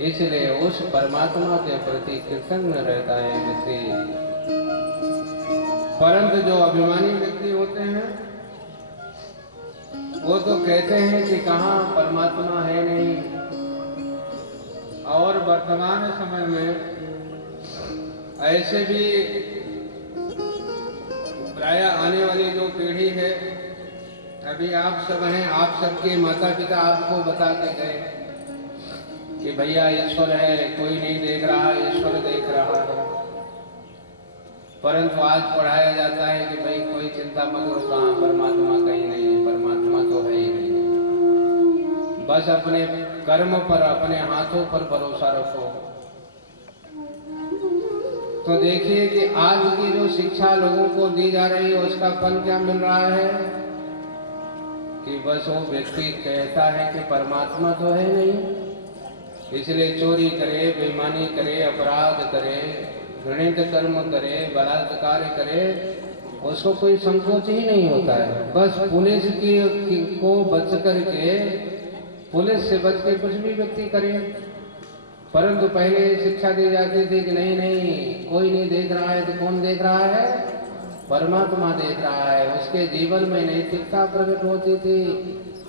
इसलिए उस परमात्मा के प्रति कृतज्ञ रहता है व्यक्ति। परंतु जो अभिमानी व्यक्ति होते हैं वो तो कहते हैं कि कहाँ परमात्मा है नहीं। और वर्तमान समय में ऐसे भी प्राय आने वाली जो पीढ़ी है, अभी आप सब हैं, आप सबके माता पिता आपको बता के गए कि भैया ईश्वर है, कोई नहीं देख रहा, ईश्वर देख रहा है। परंतु आज पढ़ाया जाता है कि भाई कोई चिंता मत करो, कहाँ परमात्मा कहीं नहीं है, परमात्मा तो है ही नहीं। बस अपने कर्म पर, अपने हाथों पर भरोसा रखो। तो देखिए कि आज की जो शिक्षा लोगों को दी जा रही है उसका फल क्या मिल रहा है कि बस वो व्यक्ति कहता है कि परमात्मा तो है नहीं, इसलिए चोरी करे, बेईमानी करे, अपराध करे, घृणित कर्म करे, बलात्कार करे, उसको कोई संकोच ही नहीं होता है। बस पुलिस को बच करके, पुलिस से बच के कुछ भी व्यक्ति करे। परंतु पहले शिक्षा दी जाती थी कि नहीं नहीं, कोई नहीं देख रहा है, तो कौन देख रहा है? परमात्मा देख रहा है। उसके जीवन में नैतिकता प्रकट होती थी,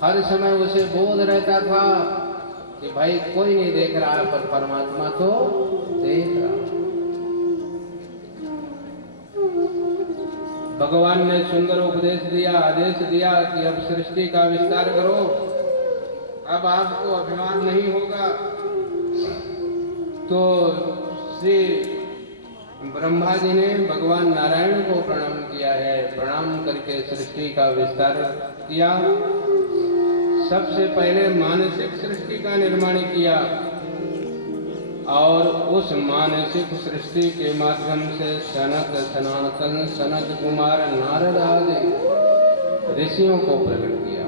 हर समय उसे बोध रहता था कि भाई कोई नहीं देख रहा है पर परमात्मा तो देख रहा है। भगवान ने सुंदर उपदेश दिया, आदेश दिया कि अब सृष्टि का विस्तार करो, अब आपको अभिमान नहीं होगा। तो श्री ब्रह्मा जी ने भगवान नारायण को प्रणाम किया है, प्रणाम करके सृष्टि का विस्तार किया। सबसे पहले मानसिक सृष्टि का निर्माण किया और उस मानसिक सृष्टि के माध्यम से सनक, सनातन, सनत कुमार, नारद आदि ऋषियों को प्रकट किया।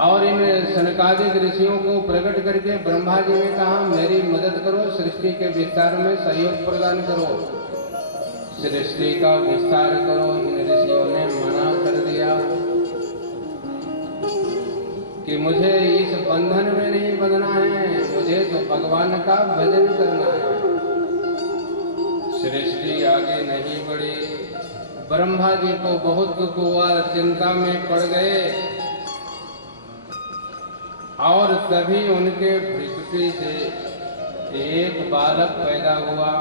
और इन सनकादिक ऋषियों को प्रकट करके ब्रह्मा जी ने कहा मेरी मदद करो, सृष्टि के विस्तार में सहयोग प्रदान करो, सृष्टि का विस्तार करो। इन ऋषियों ने मना कर दिया कि मुझे इस बंधन में नहीं बंधना है, मुझे तो भगवान का भजन करना है। सृष्टि आगे नहीं बढ़ी। ब्रह्मा जी को बहुत दुख हुआ, चिंता में पड़ गए और तभी उनके भृकुटी से एक बालक पैदा हुआ।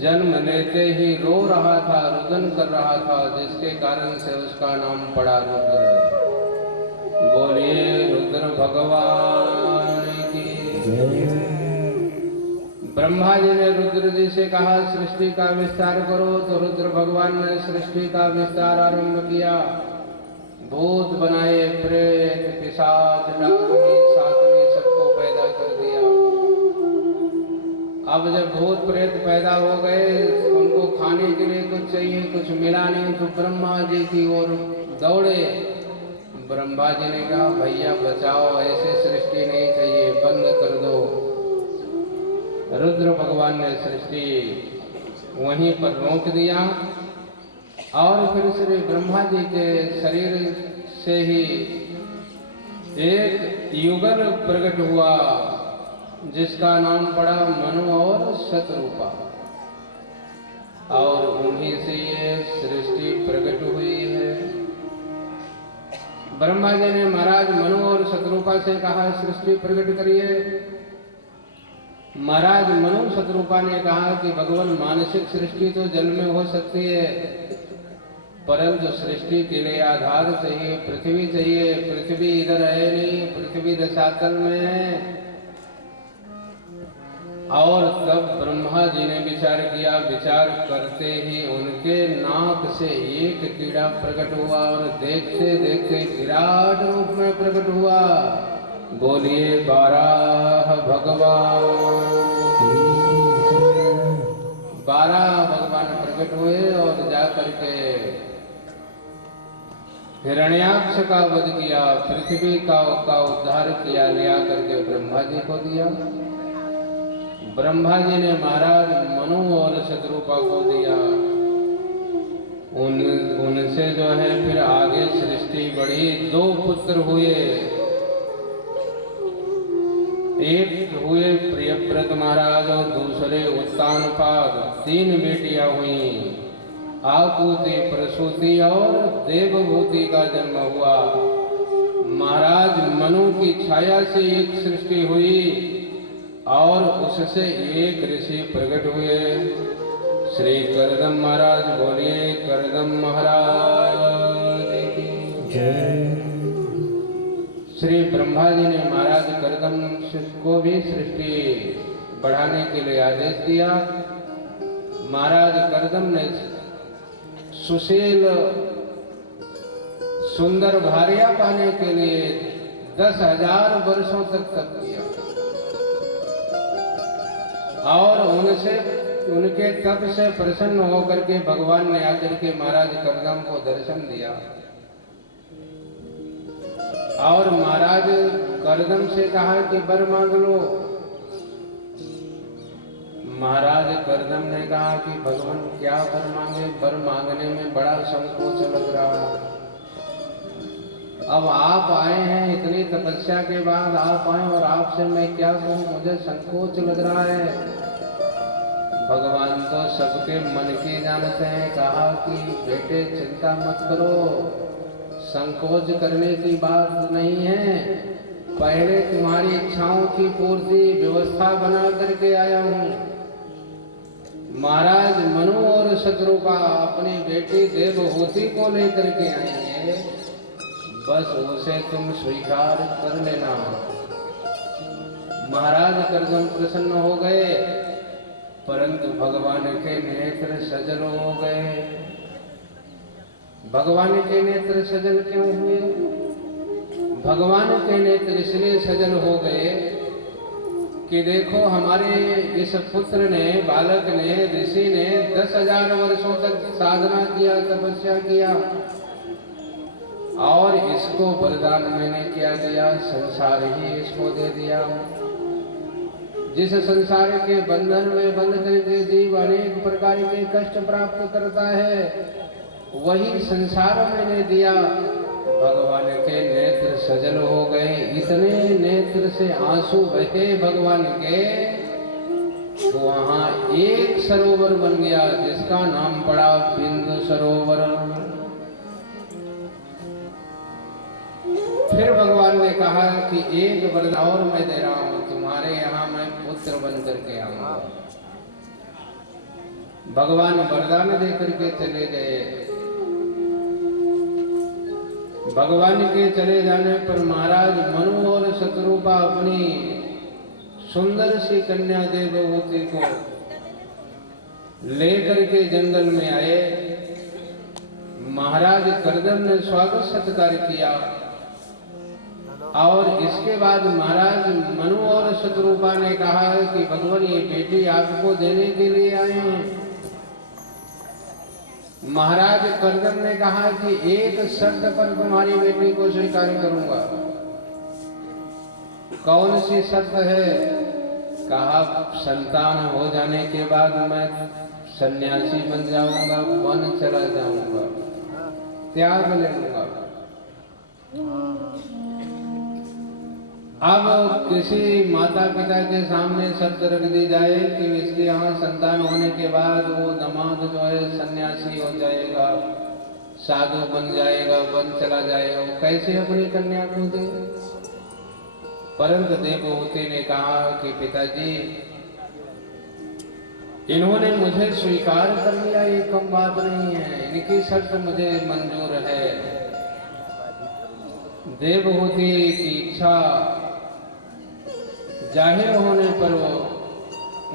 जन्म लेते ही रो रहा था, रुदन कर रहा था, जिसके कारण से उसका नाम पड़ा रुद्र। बोलिए रुद्र भगवान ब्रह्मा जी ने रुद्र जी से कहा सृष्टि का विस्तार करो, तो रुद्र भगवान ने सृष्टि का विस्तार आरंभ किया। भूत बनाए, प्रेत, पिशाच, डाकनी, साकनी सबको पैदा कर दिया। अब जब भूत प्रेत पैदा हो गए, उनको खाने के लिए कुछ चाहिए, कुछ मिला नहीं, तो ब्रह्मा जी की ओर दौड़े। ब्रह्मा जी ने कहा भैया बचाओ, ऐसे सृष्टि नहीं चाहिए, बंद कर दो। रुद्र भगवान ने सृष्टि वहीं पर रोक दिया और फिर श्री ब्रह्मा जी के शरीर से ही एक युगल प्रकट हुआ, जिसका नाम पड़ा मनु और शतरूपा, और उन्हीं से ये सृष्टि प्रकट हुई है। ब्रह्मा जी ने महाराज मनु और शतरूपा से कहा सृष्टि प्रकट करिए। महाराज मनु शतरूपा ने कहा कि भगवान मानसिक सृष्टि तो जल में हो सकती है, परंतु सृष्टि के लिए आधार चाहिए, पृथ्वी चाहिए। पृथ्वी इधर है नहीं, पृथ्वी रसातल में है। और तब ब्रह्मा जी ने विचार किया। विचार करते ही उनके नाक से एक कीड़ा प्रकट हुआ और देखते देखते विराट रूप में प्रकट हुआ। बोलिए बारह भगवान। 12 भगवान प्रकट हुए और जाकर के हिरण्याक्ष का वध किया, पृथ्वी का उद्धार किया, लिया करके ब्रह्मा जी को दिया। ब्रह्मा जी ने महाराज मनु और शतरूपा को दिया। उनसे जो है फिर आगे सृष्टि बढ़ी। 2 पुत्र हुए, एक हुए प्रियव्रत महाराज और दूसरे उत्तानपाद। 3 बेटियां हुई। आकुति, प्रसूति और देवभूति का जन्म हुआ। महाराज मनु की छाया से एक सृष्टि हुई और उससे एक ऋषि प्रकट हुए। श्री करदम महाराज। बोलिए करदम महाराज की जय। श्री ब्रह्मा जी ने महाराज करदम को भी सृष्टि बढ़ाने के लिए आदेश दिया। महाराज करदम ने सुशील सुंदर भार्या पाने के लिए 10,000 वर्षों तक तप किया और उनके तप से प्रसन्न होकर के भगवान ने आकर के महाराज करदम को दर्शन दिया और महाराज करदम से कहा कि वर मांग लो। महाराज करदम ने कहा कि भगवान क्या वर मांगे, वर मांगने में बड़ा संकोच लग रहा है। अब आप आए हैं, इतनी तपस्या के बाद आप आए और आपसे मैं क्या कहूँ, मुझे संकोच लग रहा है। भगवान तो सबके मन की जानते हैं। कहा कि बेटे चिंता मत करो, संकोच करने की बात नहीं है। पहले तुम्हारी इच्छाओं की पूर्ति व्यवस्था बना करके आया हूँ। महाराज मनु और शतरूपा अपनी बेटी देवहूति को लेकर के आएंगे, बस उसे तुम स्वीकार कर लेना। महाराज करदम प्रसन्न हो गए, परंतु भगवान के नेत्र सजल हो गए। भगवान के नेत्र सजल क्यों हुए? भगवान के नेत्र इसलिए सजल हो गए कि देखो हमारे इस पुत्र ने, बालक ने, ऋषि ने 10,000 वर्षों तक साधना किया, तपस्या किया और इसको वरदान मैंने क्या दिया, संसार ही इसको दे दिया। जिस संसार के बंधन में बंध करके जीव अनेक प्रकार के कष्ट प्राप्त करता है, वही संसार मैंने दिया। भगवान के नेत्र सजल हो गए। इतने नेत्र से आंसू बहे भगवान के, तो वहां एक सरोवर बन गया जिसका नाम पड़ा बिंदु सरोवर। फिर भगवान ने कहा कि एक वरदान और मैं दे रहा हूं, तुम्हारे यहाँ मैं पुत्र बन करके आऊंगा। भगवान वरदान दे करके चले गए। भगवान के चले जाने पर महाराज मनु और शतरूपा अपनी सुंदर सी कन्या देवहूति को लेकर के जंगल में आए। महाराज करदम ने स्वागत सत्कार किया और इसके बाद महाराज मनु और शत्रुपा ने कहा कि भगवान ये बेटी आपको देने के लिए आए हैं। महाराज करदम ने कहा कि एक शर्त पर तुम्हारी बेटी को स्वीकार करूंगा। कौन सी शर्त है? कहा संतान हो जाने के बाद मैं सन्यासी बन जाऊंगा, वन चला जाऊंगा, त्याग ले लूंगा। अब किसी माता पिता के सामने शर्त रख दी जाए कि इसके यहाँ संतान होने के बाद वो दामाद जो है सन्यासी हो जाएगा, साधु बन जाएगा, वन चला जाएगा, वो कैसे अपनी कन्या को दे? परंतु देवहूति ने कहा कि पिताजी इन्होंने मुझे स्वीकार कर लिया, ये कम बात नहीं है, इनकी शर्त मुझे मंजूर है। देवहूति की इच्छा जाहिर होने पर वो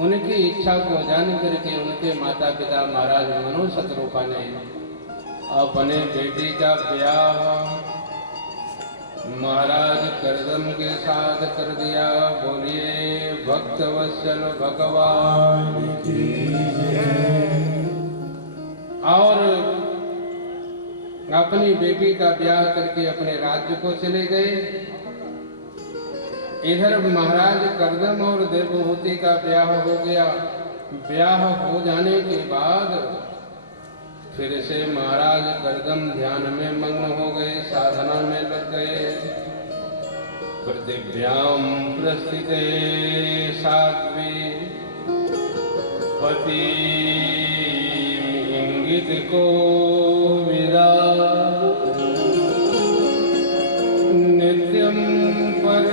उनकी इच्छा को जान करके उनके माता पिता महाराज मनु शत्रुपा ने अपने बेटी का ब्याह महाराज करदम के साथ कर दिया। बोलिए भक्त वत्सल भगवान की जय। और अपनी बेटी का ब्याह करके अपने राज्य को चले गए। इधर महाराज करदम और देवहूति का ब्याह हो गया। ब्याह हो जाने के बाद फिर से महाराज करदम ध्यान में मग्न हो गए, साधना में लग गए। पृथिव्याम प्रस्थिते साध्वी पति इंगित को विदा नित्यम पर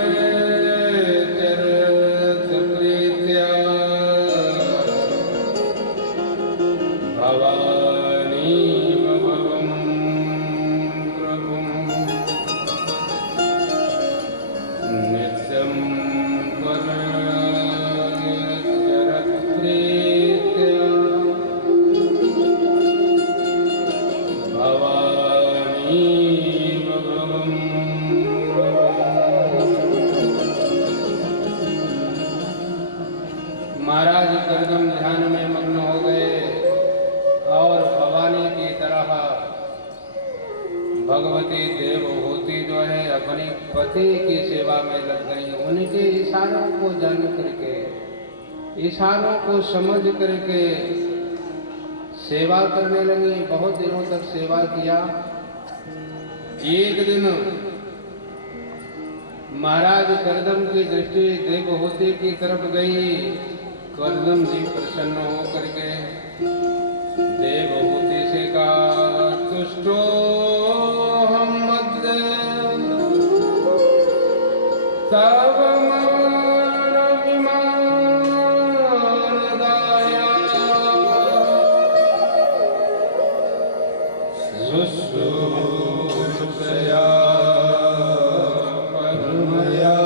महाराज करदम ध्यान में मग्न हो गए और भवानी की तरह भगवती देवहूति जो है अपने पति की सेवा में लग गई। उनके इशारों को जान करके, इशारों को समझ करके सेवा करने लगी। बहुत दिनों तक सेवा किया। एक दिन महाराज करदम की दृष्टि देवहूति की तरफ गई। करदम जी प्रसन्न होकर के देवहूति से कहा तुष्टो हम मध्य तब मान विमान दाया शुश्रूषया परमया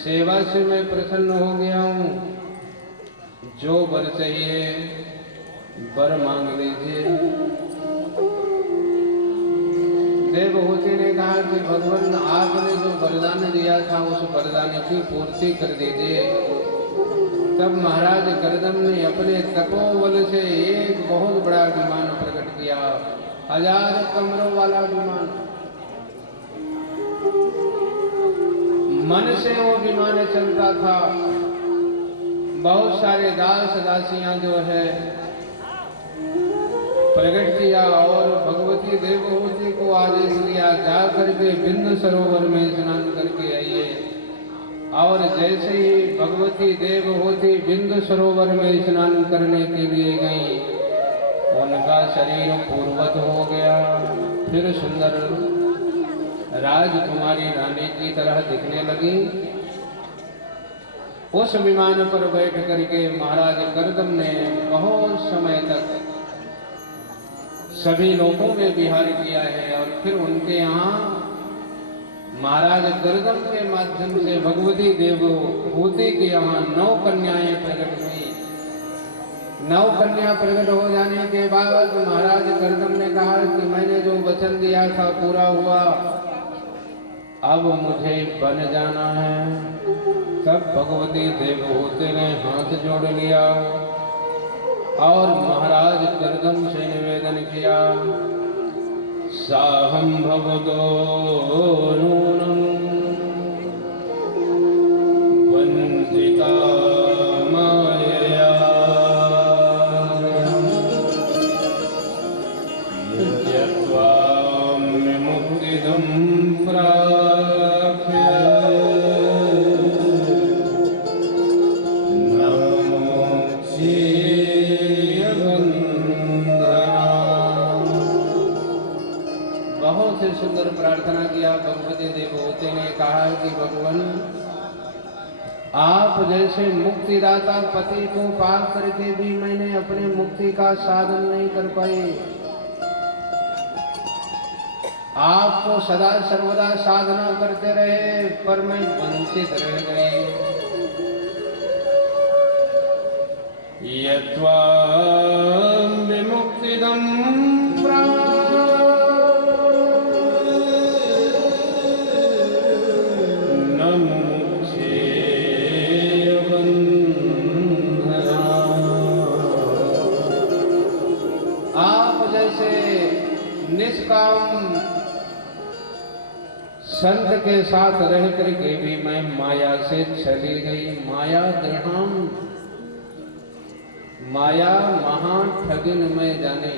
सेवा से मैं प्रसन्न हो गया हूँ। जो वर चाहिए वर मांग लीजिए। देवहूति ने कहा कि भगवान आपने जो वरदान दिया था उस वरदान की पूर्ति कर दीजिए। तब महाराज करदम ने अपने तपोबल से एक बहुत बड़ा विमान प्रकट किया, 1000 कमरों वाला विमान। मन से वो विमान चलता था। बहुत सारे दास दासियां जो है प्रकट किया और भगवती देवहूति को आदेश दिया जा करके बिंदु सरोवर में स्नान करके आइए। और जैसे ही भगवती देवहूति बिंदु सरोवर में स्नान करने के लिए गई, उनका शरीर पूर्वत हो गया। फिर सुंदर राजकुमारी रानी की तरह दिखने लगी। उस विमान पर बैठ करके महाराज करदम ने बहुत समय तक सभी लोगों में विहार किया है। और फिर उनके यहाँ महाराज करदम के माध्यम से भगवती देवहूति के यहाँ 9 कन्याएं प्रकट हुई। 9 कन्या प्रकट हो जाने के बाद महाराज करदम ने कहा कि मैंने जो वचन दिया था पूरा हुआ, अब मुझे बन जाना है। तब भगवती देवहूति ने हाथ जोड़ लिया और महाराज करदम से निवेदन किया, साहं भवतो नूनं वंदिता मायया यत्त्वां विमुक्तिदं प्राप्य बहुत ही सुंदर प्रार्थना किया। भगवती देवहूति ने कहा कि भगवान, आप जैसे मुक्तिदाता पति को पा करके भी मैंने अपने मुक्ति का साधन नहीं कर पाए। आप तो सदा सर्वदा साधना करते रहे पर मैं वंचित रह गई। यत्त्वा विमुक्तिदं निष्काम संत के साथ रह करके भी मैं माया से चली गई। माया दृढ़ाम, माया महा ठगिन में जाने।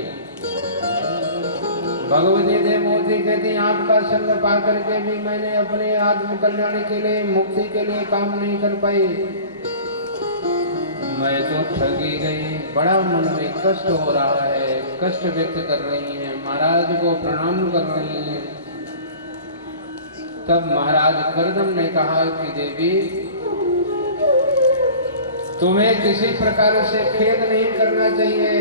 भगवती देवहूति कहती, आपका संग पा करके भी मैंने अपने आत्म कल्याण के लिए, मुक्ति के लिए काम नहीं कर पाई। मैं तो ठगी गई। बड़ा मन में कष्ट हो रहा है, कष्ट व्यक्त कर रही हैं, महाराज को प्रणाम कर रही हैं। तब महाराज करदम ने कहा कि देवी, तुम्हें किसी प्रकार से खेद नहीं करना चाहिए।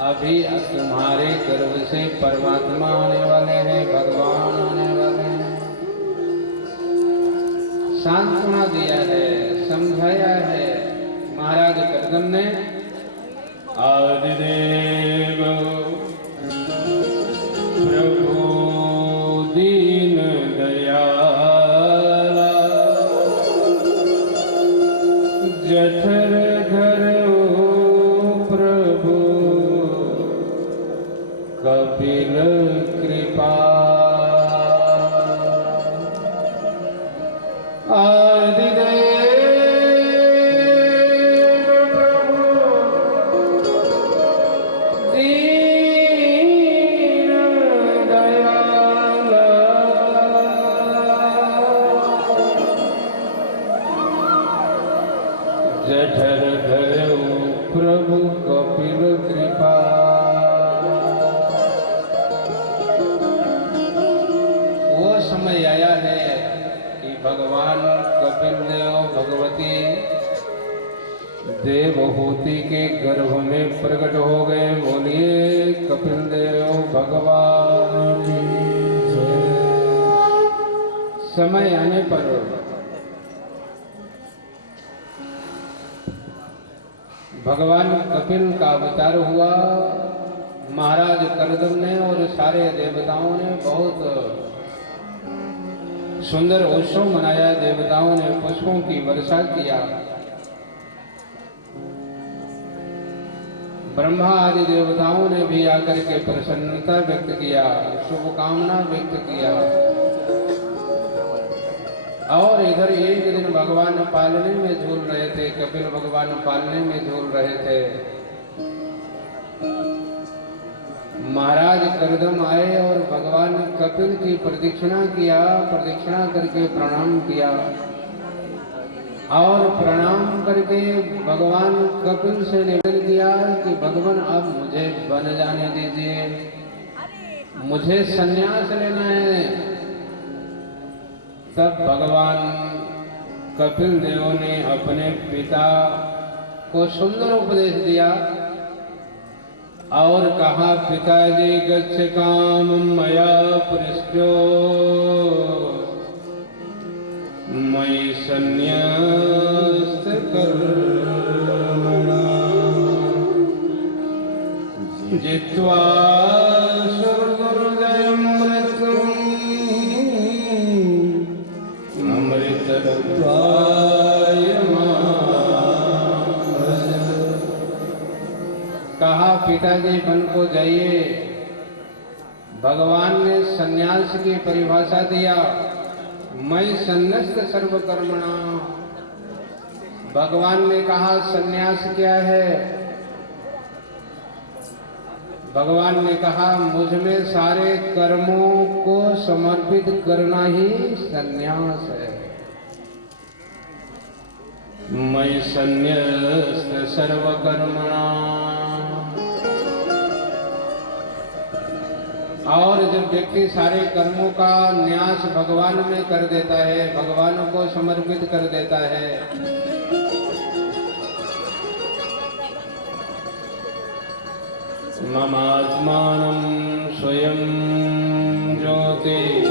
अभी तुम्हारे गर्भ से परमात्मा आने वाले हैं, भगवान आने वाले हैं। सांत्वना दिया है, समझाया है महाराज करदम ने। आदिदेव प्रभु दीन दयाला, जठर धरो प्रभु कपिल कृपा। जठर धरो प्रभु कपिल कृपा। वो समय आया है कि भगवान कपिल देव भगवती देवहूति के गर्भ में प्रकट हो गए। बोलिए कपिल देव भगवान की जय। समय आने पर भगवान कपिल का अवतार हुआ। महाराज करदम ने और सारे देवताओं ने बहुत सुंदर उत्सव मनाया। देवताओं ने पुष्पों की वर्षा किया। ब्रह्मा आदि देवताओं ने भी आकर के प्रसन्नता व्यक्त किया, शुभकामना व्यक्त किया। और इधर एक दिन भगवान पालने में झूल रहे थे, कपिल भगवान पालने में झूल रहे थे। महाराज करदम आए और भगवान कपिल की प्रदक्षिणा किया। प्रदक्षिणा करके प्रणाम किया और प्रणाम करके भगवान कपिल से निवेदन किया कि भगवान अब मुझे वन जाने दीजिए, मुझे संन्यास लेना है। तब भगवान कपिल देव ने अपने पिता को सुंदर उपदेश दिया और कहा, पिताजी गच्छ काम मया पृष्ठो मयि संन्यस्त कर्मणा जित्वा सुरदुर्जयं मृत्युम् अमृतत्वाय मां। कहा, पिताजी वन को जाइए। भगवान ने सन्यास की परिभाषा दिया, मैं संन्यस्त सर्वकर्मणा। भगवान ने कहा सन्यास क्या है? भगवान ने कहा, मुझ में सारे कर्मों को समर्पित करना ही सन्यास है। मैं संन्यस्त सर्वकर्मणा। और जब व्यक्ति सारे कर्मों का न्यास भगवान में कर देता है, भगवान को समर्पित कर देता है, ममात्मानं स्वयं ज्योति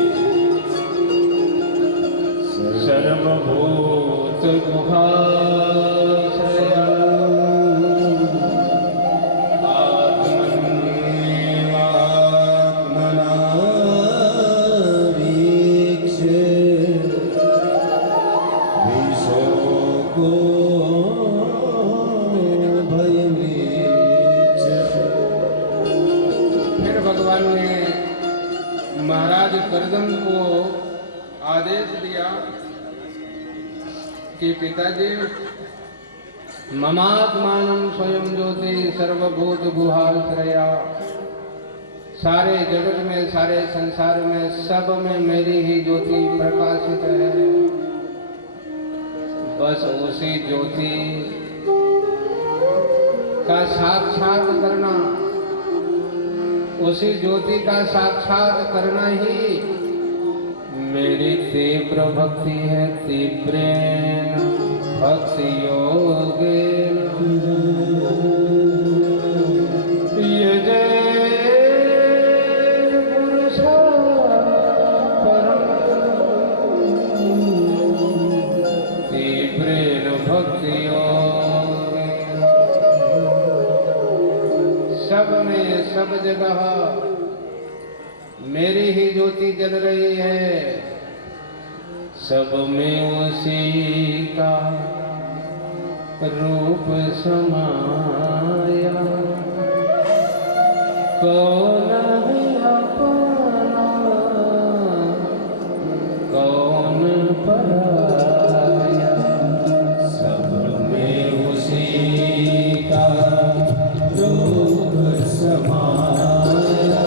सर्वभूत गुहाश्रया आत्मन्येवात्मना वीक्ष्य विशोको भगवान ने महाराज करदम को आदेश दिया कि पिताजी, ममात्मानं स्वयं ज्योति सर्वभूत गुहाश्रया। सारे जगत में, सारे संसार में, सब में मेरी ही ज्योति प्रकाशित है। बस उसी ज्योति का साक्षात करना, उसी ज्योति का साक्षात करना ही मेरी तीव्र भक्ति है। तीव्रेण भक्ति योगेन यजेत पुरुषः परम्। तीव्रेण भक्ति योगेन। सब में, सब जगह मेरी ही ज्योति जल रही है। सब में उसी का रूप समाया। कौन है अपना, कौन पराया। सब में उसी का रूप समाया।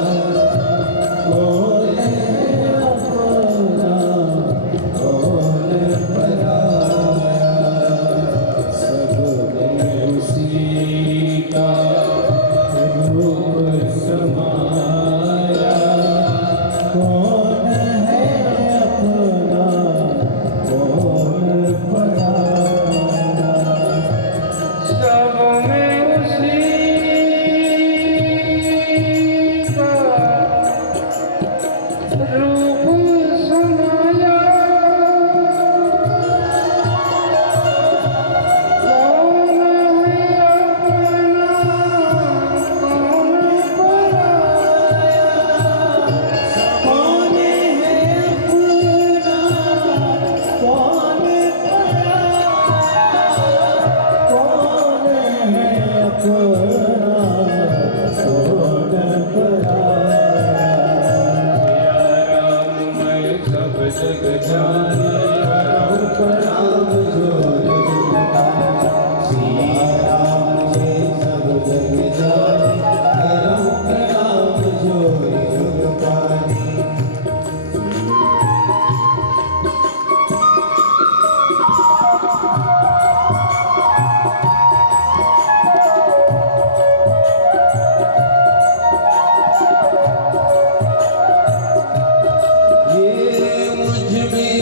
कौन है अपना, कौन पराया। सब में उसी का रूप समाया। कौन है अपना, कौन पराया। सब में उसी का रूप समाया। कौन है अपना, कौन पराया। कौन है अपना, कौन पराया। कौन है अपना, कौन पराया। राम मैं सब जग जाने राम जोरे सिया राम जे सब जग जाने। राम जोरे जुग पानी। ये मुझ में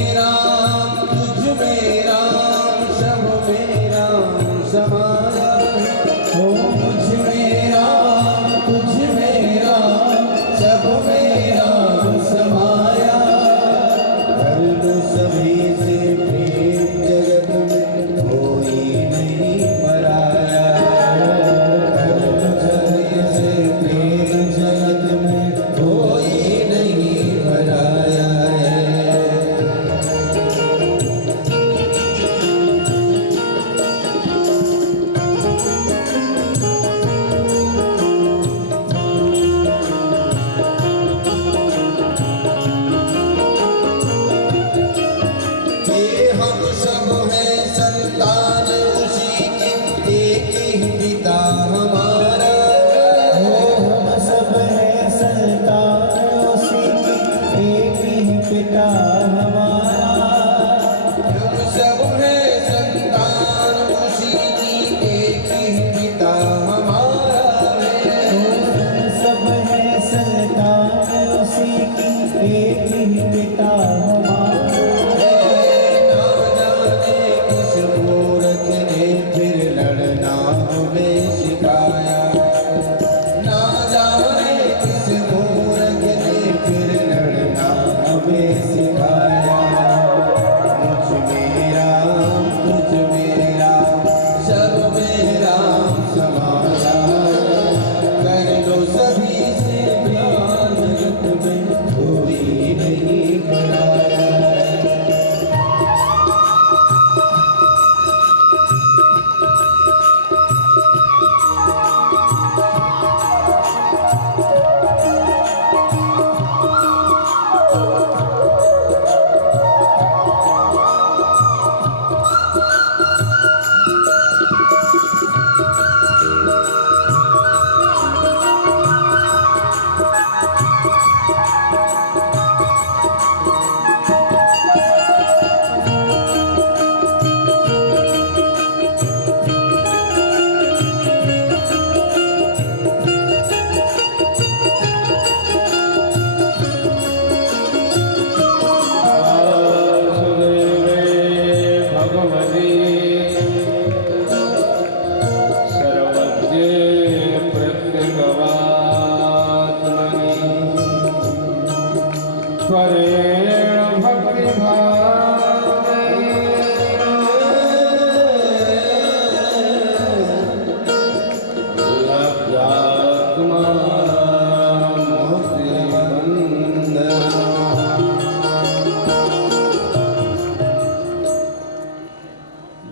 पिता हमारा, हम सब हैं संतान उसी की, एक ही पिता हमारा है। हम सब है संतान उसी की, एक ही पिता हमारा। ना जाने किस मूर्ख ने फिर लड़ना हमें सिखाया, ना जाने किस मूर्ख ने फिर लड़ना हमें सिखाया। मुझ में राम तुझ में राम सब में राम समाया, कर लो सभी से प्यार जगत में कोई नहीं पराया।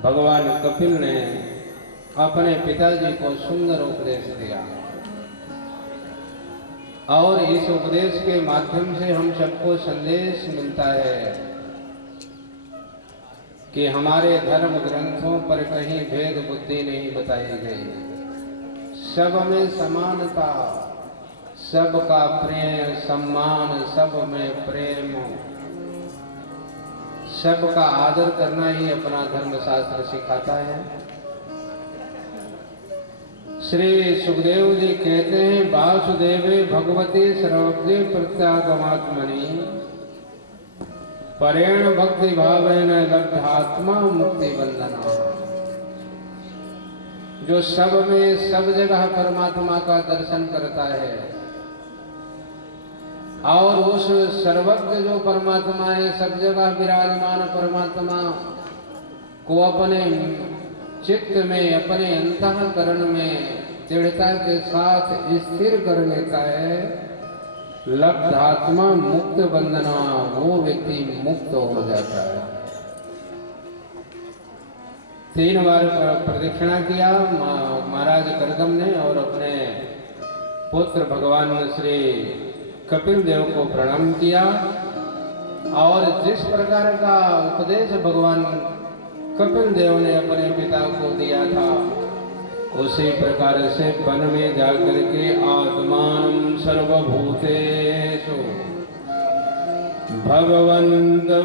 भगवान कपिल ने अपने पिताजी को सुंदर उपदेश दिया और इस उपदेश के माध्यम से हम सबको संदेश मिलता है कि हमारे धर्म ग्रंथों पर कहीं भेद बुद्धि नहीं बताई गई। सब में समानता, सबका प्रेम सम्मान, सब में प्रेम, सबका आदर करना ही अपना धर्मशास्त्र सिखाता है। श्री सुखदेव जी कहते हैं, वासुदेवे भगवती सर्वज्ञ प्रत्यागमात्मनि परेण भक्ति भावेन लब्धात्मा मुक्ति बंधना। जो सब में सब जगह परमात्मा का दर्शन करता है और उस सर्वज्ञ जो परमात्मा है, सब जगह विराजमान परमात्मा को अपने चित्त में, अपने अंतःकरण में दृढ़ता के साथ स्थिर कर लेता है, लब्धात्मा मुक्त बंधना, वो व्यक्ति मुक्त हो जाता है। 3 बार प्रदक्षिणा किया महाराज करदम ने और अपने पुत्र भगवान श्री कपिल देव को प्रणाम किया और जिस प्रकार का उपदेश भगवान कपिल देव ने अपने पिता को दिया था, उसी प्रकार से वन में जाकर के आत्मानं सर्वभूतेषु भगवन्तमवस्थितम्